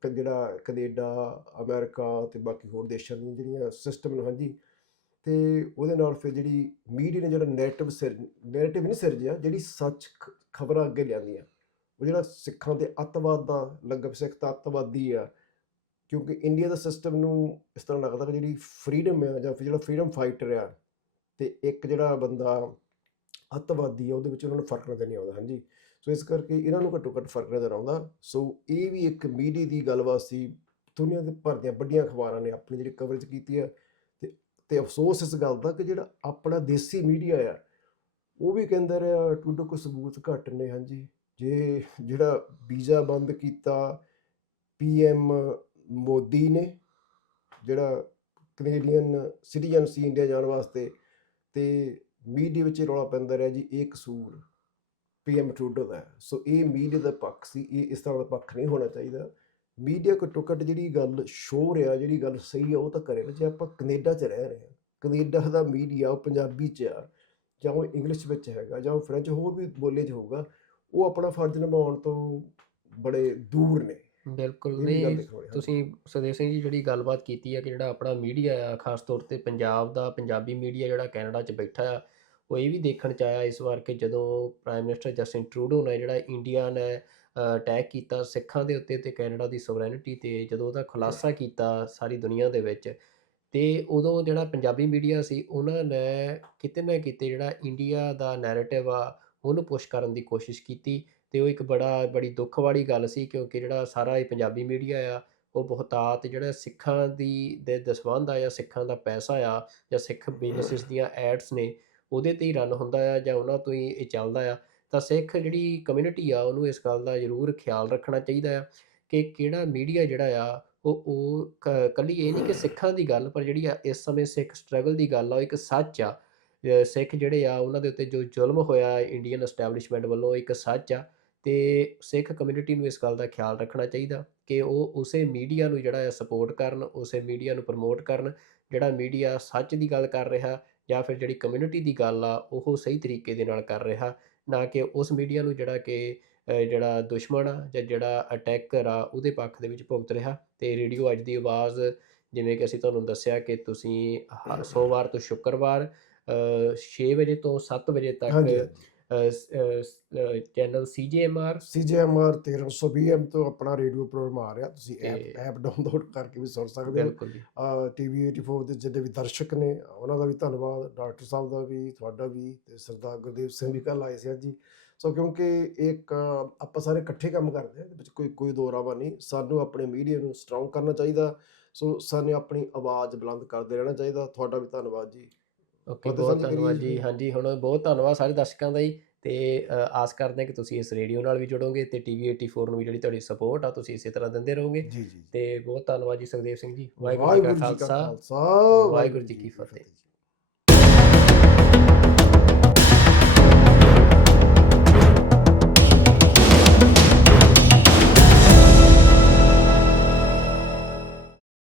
ਜਿਹੜਾ ਕੈਨੇਡਾ, ਅਮਰੀਕਾ ਤੇ ਬਾਕੀ ਹੋਰ ਦੇਸ਼ਾਂ ਦੀਆਂ ਜਿਹੜੀਆਂ ਸਿਸਟਮ ਨੂੰ, ਹਾਂਜੀ, ਤੇ ਉਹਦੇ ਨਾਲ ਫਿਰ ਜਿਹੜੀ ਮੀਡੀਆ ਨੇ ਜਿਹੜਾ ਨੈਰੇਟਿਵ ਨਹੀਂ ਸਿਰਜਿਆ, ਜਿਹੜੀ ਸੱਚ ਖਬਰਾਂ ਅੱਗੇ ਲਿਆਂਦੀਆਂ, ਉਹ ਜਿਹੜਾ ਸਿੱਖਾਂ ਦੇ ਅੱਤਵਾਦ ਦਾ ਲੱਗਾ, ਸਿੱਖ ਤਾਂ ਅੱਤਵਾਦੀ ਆ, ਕਿਉਂਕਿ ਇੰਡੀਆ ਦਾ ਸਿਸਟਮ ਨੂੰ ਇਸ ਤਰ੍ਹਾਂ ਲੱਗਦਾ ਕਿ ਜਿਹੜੀ ਫਰੀਡਮ ਆ ਜਾਂ ਫਿਰ ਜਿਹੜਾ ਫਰੀਡਮ ਫਾਈਟਰ ਆ, ਤੇ ਇੱਕ ਜਿਹੜਾ ਬੰਦਾ ਅੱਤਵਾਦੀ ਆ, ਉਹਦੇ ਵਿੱਚ ਉਹਨਾਂ ਨੂੰ ਫਰਕ ਨਜ਼ਰ ਨਹੀਂ ਆਉਂਦਾ, ਹਾਂਜੀ। ਸੋ ਇਸ ਕਰਕੇ ਇਹਨਾਂ ਨੂੰ ਘੱਟੋ ਘੱਟ ਫਰਕ ਨਜ਼ਰ ਆਉਂਦਾ। ਸੋ ਇਹ ਵੀ ਇੱਕ ਮੀਡੀਆ ਦੀ ਗੱਲਬਾਤ ਸੀ। ਦੁਨੀਆ ਦੇ ਭਰ ਦੀਆਂ ਵੱਡੀਆਂ ਅਖਬਾਰਾਂ ਨੇ ਆਪਣੀ ਜਿਹੜੀ ਕਵਰੇਜ ਕੀਤੀ ਆ, ਤੇ ਅਫਸੋਸ ਇਸ ਗੱਲ ਦਾ ਕਿ ਜਿਹੜਾ ਆਪਣਾ ਦੇਸੀ ਮੀਡੀਆ ਆ, ਉਹ ਵੀ ਕਹਿੰਦਾ ਰਿਹਾ ਟੁੱਡੋ ਕੋਈ ਸਬੂਤ ਘੱਟ ਨੇ, ਹਾਂਜੀ। ਜੇ ਜਿਹੜਾ ਵੀਜ਼ਾ ਬੰਦ ਕੀਤਾ PM ਮੋਦੀ ਨੇ, ਜਿਹੜਾ ਕੈਨੇਡੀਅਨ ਸਿਟੀਜ਼ਨ ਸੀ ਇੰਡੀਆ ਜਾਣ ਵਾਸਤੇ, ਤੇ ਮੀਡੀਆ ਵਿੱਚ ਇਹ ਰੌਲਾ ਪੈਂਦਾ ਰਿਹਾ ਜੀ ਇਹ ਕਸੂਰ PM ਟਰੂਡੋ ਦਾ ਹੈ। ਸੋ ਇਹ ਮੀਡੀਆ ਦਾ ਪੱਖ ਸੀ, ਇਹ ਇਸ ਤਰ੍ਹਾਂ ਦਾ ਪੱਖ ਨਹੀਂ ਹੋਣਾ ਚਾਹੀਦਾ। ਮੀਡੀਆ ਘੱਟੋ ਘੱਟ ਜਿਹੜੀ ਗੱਲ ਸ਼ੋਰ ਆ, ਜਿਹੜੀ ਗੱਲ ਸਹੀ ਆ, ਉਹ ਤਾਂ ਕਰੇ ਨਾ। ਜੇ ਆਪਾਂ ਕੈਨੇਡਾ 'ਚ ਰਹਿ ਰਹੇ ਹਾਂ, ਕੈਨੇਡਾ ਦਾ ਮੀਡੀਆ ਉਹ ਪੰਜਾਬੀ 'ਚ ਆ, ਜਾਂ ਉਹ ਇੰਗਲਿਸ਼ ਵਿੱਚ ਹੈਗਾ, ਜਾਂ ਉਹ ਫ੍ਰੈਂਚ ਹੋਰ ਵੀ ਬੋਲੇ 'ਚ ਹੋਊਗਾ, ਉਹ ਆਪਣਾ ਫਰਜ਼ ਨਿਭਾਉਣ ਤੋਂ ਬੜੇ ਦੂਰ ਨੇ। ਬਿਲਕੁਲ ਇਹ ਵੀ ਗੱਲ ਨਹੀਂ, ਦੇਖੋ, ਹਾਂਜੀ। ਤੁਸੀਂ ਸੁਖਦੇਵ ਸਿੰਘ ਜੀ ਜਿਹੜੀ ਗੱਲਬਾਤ ਕੀਤੀ ਹੈ ਕਿ ਜਿਹੜਾ ਆਪਣਾ ਮੀਡੀਆ ਆ, ਖਾਸ ਤੌਰ 'ਤੇ ਪੰਜਾਬ ਦਾ ਪੰਜਾਬੀ ਮੀਡੀਆ ਜਿਹੜਾ ਕੈਨੇਡਾ 'ਚ ਬੈਠਾ ਆ, ਉਹ ਇਹ ਵੀ ਦੇਖਣ 'ਚ ਆਇਆ ਇਸ ਵਾਰ ਕਿ ਜਦੋਂ ਪ੍ਰਾਈਮ ਮਿਨਿਸਟਰ ਜਸਟਿਨ ਟਰੂਡੋ ਨੇ ਜਿਹੜਾ ਇੰਡੀਆ ਨੇ ਅਟੈਕ ਕੀਤਾ ਸਿੱਖਾਂ ਦੇ ਉੱਤੇ ਅਤੇ ਕੈਨੇਡਾ ਦੀ ਸੋਵਰੈਨਿਟੀ 'ਤੇ, ਜਦੋਂ ਉਹਦਾ ਖੁਲਾਸਾ ਕੀਤਾ ਸਾਰੀ ਦੁਨੀਆ ਦੇ ਵਿੱਚ, ਤੇ ਉਦੋਂ ਜਿਹੜਾ ਪੰਜਾਬੀ ਮੀਡੀਆ ਸੀ ਉਹਨਾਂ ਨੇ ਕਿਤੇ ਨਾ ਕਿਤੇ ਜਿਹੜਾ ਇੰਡੀਆ ਦਾ ਨੈਰੇਟਿਵ ਆ ਉਹਨੂੰ ਪੁਸ਼ ਕਰਨ ਦੀ ਕੋਸ਼ਿਸ਼ ਕੀਤੀ। ਤੇ ਉਹ ਇੱਕ ਬੜੀ ਦੁੱਖ ਵਾਲੀ ਗੱਲ ਸੀ, ਕਿਉਂਕਿ ਜਿਹੜਾ ਸਾਰਾ ਇਹ ਪੰਜਾਬੀ ਮੀਡੀਆ ਆ ਉਹ ਬਹੁਤਾਤ ਜਿਹੜਾ ਸਿੱਖਾਂ ਦੇ ਦਸਵੰਧ ਆ ਜਾਂ ਸਿੱਖਾਂ ਦਾ ਪੈਸਾ ਆ ਜਾਂ ਸਿੱਖ ਬਿਜ਼ਨਸਿਸ ਦੀਆਂ ਐਡਸ ਨੇ ਉਹਦੇ 'ਤੇ ਹੀ ਰਨ ਹੁੰਦਾ ਆ ਜਾਂ ਉਹਨਾਂ ਤੋਂ ਹੀ ਇਹ ਚੱਲਦਾ ਆ। ਤਾਂ ਸਿੱਖ ਜਿਹੜੀ ਕਮਿਊਨਿਟੀ ਆ ਉਹਨੂੰ ਇਸ ਗੱਲ ਦਾ ਜ਼ਰੂਰ ਖਿਆਲ ਰੱਖਣਾ ਚਾਹੀਦਾ ਆ ਕਿ ਕਿਹੜਾ ਮੀਡੀਆ ਜਿਹੜਾ ਆ ਉਹ ਇਕੱਲੀ ਇਹ ਨਹੀਂ ਕਿ ਸਿੱਖਾਂ ਦੀ ਗੱਲ, ਪਰ ਜਿਹੜੀ ਆ ਇਸ ਸਮੇਂ ਸਿੱਖ ਸਟਰਗਲ ਦੀ ਗੱਲ ਆ ਉਹ ਇੱਕ ਸੱਚ ਆ। ਸਿੱਖ ਜਿਹੜੇ ਆ ਉਹਨਾਂ ਦੇ ਉੱਤੇ ਜੋ ਜ਼ੁਲਮ ਹੋਇਆ ਇੰਡੀਅਨ ਐਸਟੈਬਲਿਸ਼ਮੈਂਟ ਵੱਲੋਂ ਇੱਕ ਸੱਚ ਆ। ਤੇ ਸਿੱਖ ਕਮਿਊਨਿਟੀ ਨੂੰ ਇਸ ਗੱਲ ਦਾ ਖਿਆਲ ਰੱਖਣਾ ਚਾਹੀਦਾ ਕਿ ਉਹ ਉਸੇ ਮੀਡੀਆ ਨੂੰ ਜਿਹੜਾ ਹੈ ਸਪੋਰਟ ਕਰਨ, ਉਸੇ ਮੀਡੀਆ ਨੂੰ ਪ੍ਰਮੋਟ ਕਰਨ ਜਿਹੜਾ ਮੀਡੀਆ ਸੱਚ ਦੀ ਗੱਲ ਕਰ ਰਿਹਾ, ਜਾਂ ਫਿਰ ਜਿਹੜੀ ਕਮਿਊਨਿਟੀ ਦੀ ਗੱਲ ਆ ਉਹ ਸਹੀ ਤਰੀਕੇ ਦੇ ਨਾਲ ਕਰ ਰਿਹਾ, ਨਾ ਕਿ ਉਸ ਮੀਡੀਆ ਨੂੰ ਜਿਹੜਾ ਕਿ ਜਿਹੜਾ ਦੁਸ਼ਮਣ ਆ ਜਾਂ ਜਿਹੜਾ ਅਟੈਕਰ ਆ ਉਹਦੇ ਪੱਖ ਦੇ ਵਿੱਚ ਭੁਗਤ ਰਿਹਾ। ਅਤੇ ਰੇਡੀਓ ਅੱਜ ਦੀ ਆਵਾਜ਼, ਜਿਵੇਂ ਕਿ ਅਸੀਂ ਤੁਹਾਨੂੰ ਦੱਸਿਆ ਕਿ ਤੁਸੀਂ ਸੋਮਵਾਰ ਤੋਂ ਸ਼ੁੱਕਰਵਾਰ 6 ਵਜੇ ਤੋਂ 7 ਵਜੇ ਤੱਕ ਹਾਂਜੀ ਹਾਂਜੀ ਚੈਨਲ CJMR CJMR 1320M ਤੋਂ ਆਪਣਾ ਰੇਡੀਓ ਪ੍ਰੋਗਰਾਮ ਆ ਰਿਹਾ, ਤੁਸੀਂ ਤੇ ਐਪ ਡਾਊਨਲੋਡ ਕਰਕੇ ਵੀ ਸੁਣ ਸਕਦੇ ਹੋ। ਬਿਲਕੁਲ ਜੀ, TV 84 ਦੇ ਜਿੰਨੇ ਵੀ ਦਰਸ਼ਕ ਨੇ ਉਹਨਾਂ ਦਾ ਵੀ ਧੰਨਵਾਦ, ਡਾਕਟਰ ਸਾਹਿਬ ਦਾ ਵੀ, ਤੁਹਾਡਾ ਵੀ, ਤੇ ਸਰਦਾਰ ਗੁਰਦੇਵ ਸਿੰਘ ਵੀ ਕੱਲ੍ਹ ਆਏ ਸੀ ਅੱਜ ਜੀ। ਸੋ ਕਿਉਂਕਿ ਇੱਕ ਆਪਾਂ ਸਾਰੇ ਇਕੱਠੇ ਕੰਮ ਕਰਦੇ ਹਾਂ, ਇਹਦੇ ਵਿੱਚ ਕੋਈ ਕੋਈ ਦੋ ਰਾਵਾ ਨਹੀਂ। ਸਾਨੂੰ ਆਪਣੇ ਮੀਡੀਆ ਨੂੰ ਸਟਰੋਂਗ ਕਰਨਾ ਚਾਹੀਦਾ, ਸੋ ਸਾਨੂੰ ਆਪਣੀ ਆਵਾਜ਼ ਬੁਲੰਦ ਕਰਦੇ ਰਹਿਣਾ ਚਾਹੀਦਾ। ਤੁਹਾਡਾ ਵੀ ਧੰਨਵਾਦ ਜੀ। ਓਕੇ, ਫਤਿਹ ਬਹੁਤ ਸਾਂਝੀ ਕਰੀਏ ਧੰਨਵਾਦ ਜੀ ਜੀ। ਫਿਰ। ਹਾਂਜੀ, ਹੁਣ ਬਹੁਤ ਧੰਨਵਾਦ ਸਾਰੇ ਦਰਸ਼ਕਾਂ ਦਾ ਜੀ। ਅਤੇ ਆਸ ਕਰਦੇ ਹਾਂ ਕਿ ਤੁਸੀਂ ਇਸ ਰੇਡੀਓ ਨਾਲ ਵੀ ਜੁੜੋਗੇ ਅਤੇ TV 84 ਨੂੰ ਵੀ ਜਿਹੜੀ ਤੁਹਾਡੀ ਸਪੋਰਟ ਆ ਤੁਸੀਂ ਇਸੇ ਤਰ੍ਹਾਂ ਦਿੰਦੇ ਰਹੋਗੇ। ਜੀ ਜੀ ਜੀ। ਅਤੇ ਬਹੁਤ ਧੰਨਵਾਦ ਜੀ ਸੁਖਦੇਵ ਸਿੰਘ ਜੀ। ਵਾਹਿਗੁਰੂ ਜੀ ਕਾ ਵਾਹਿਗੁਰੂ ਜੀ ਕਾ ਖਾਲਸਾ, ਖਾਲਸਾ, ਵਾਹਿਗੁਰੂ ਵਾਹਿਗੁਰੂ ਜੀ ਜੀ ਕੀ ਕੀ ਫਤਿਹ। ਫਤਿਹ ਜੀ।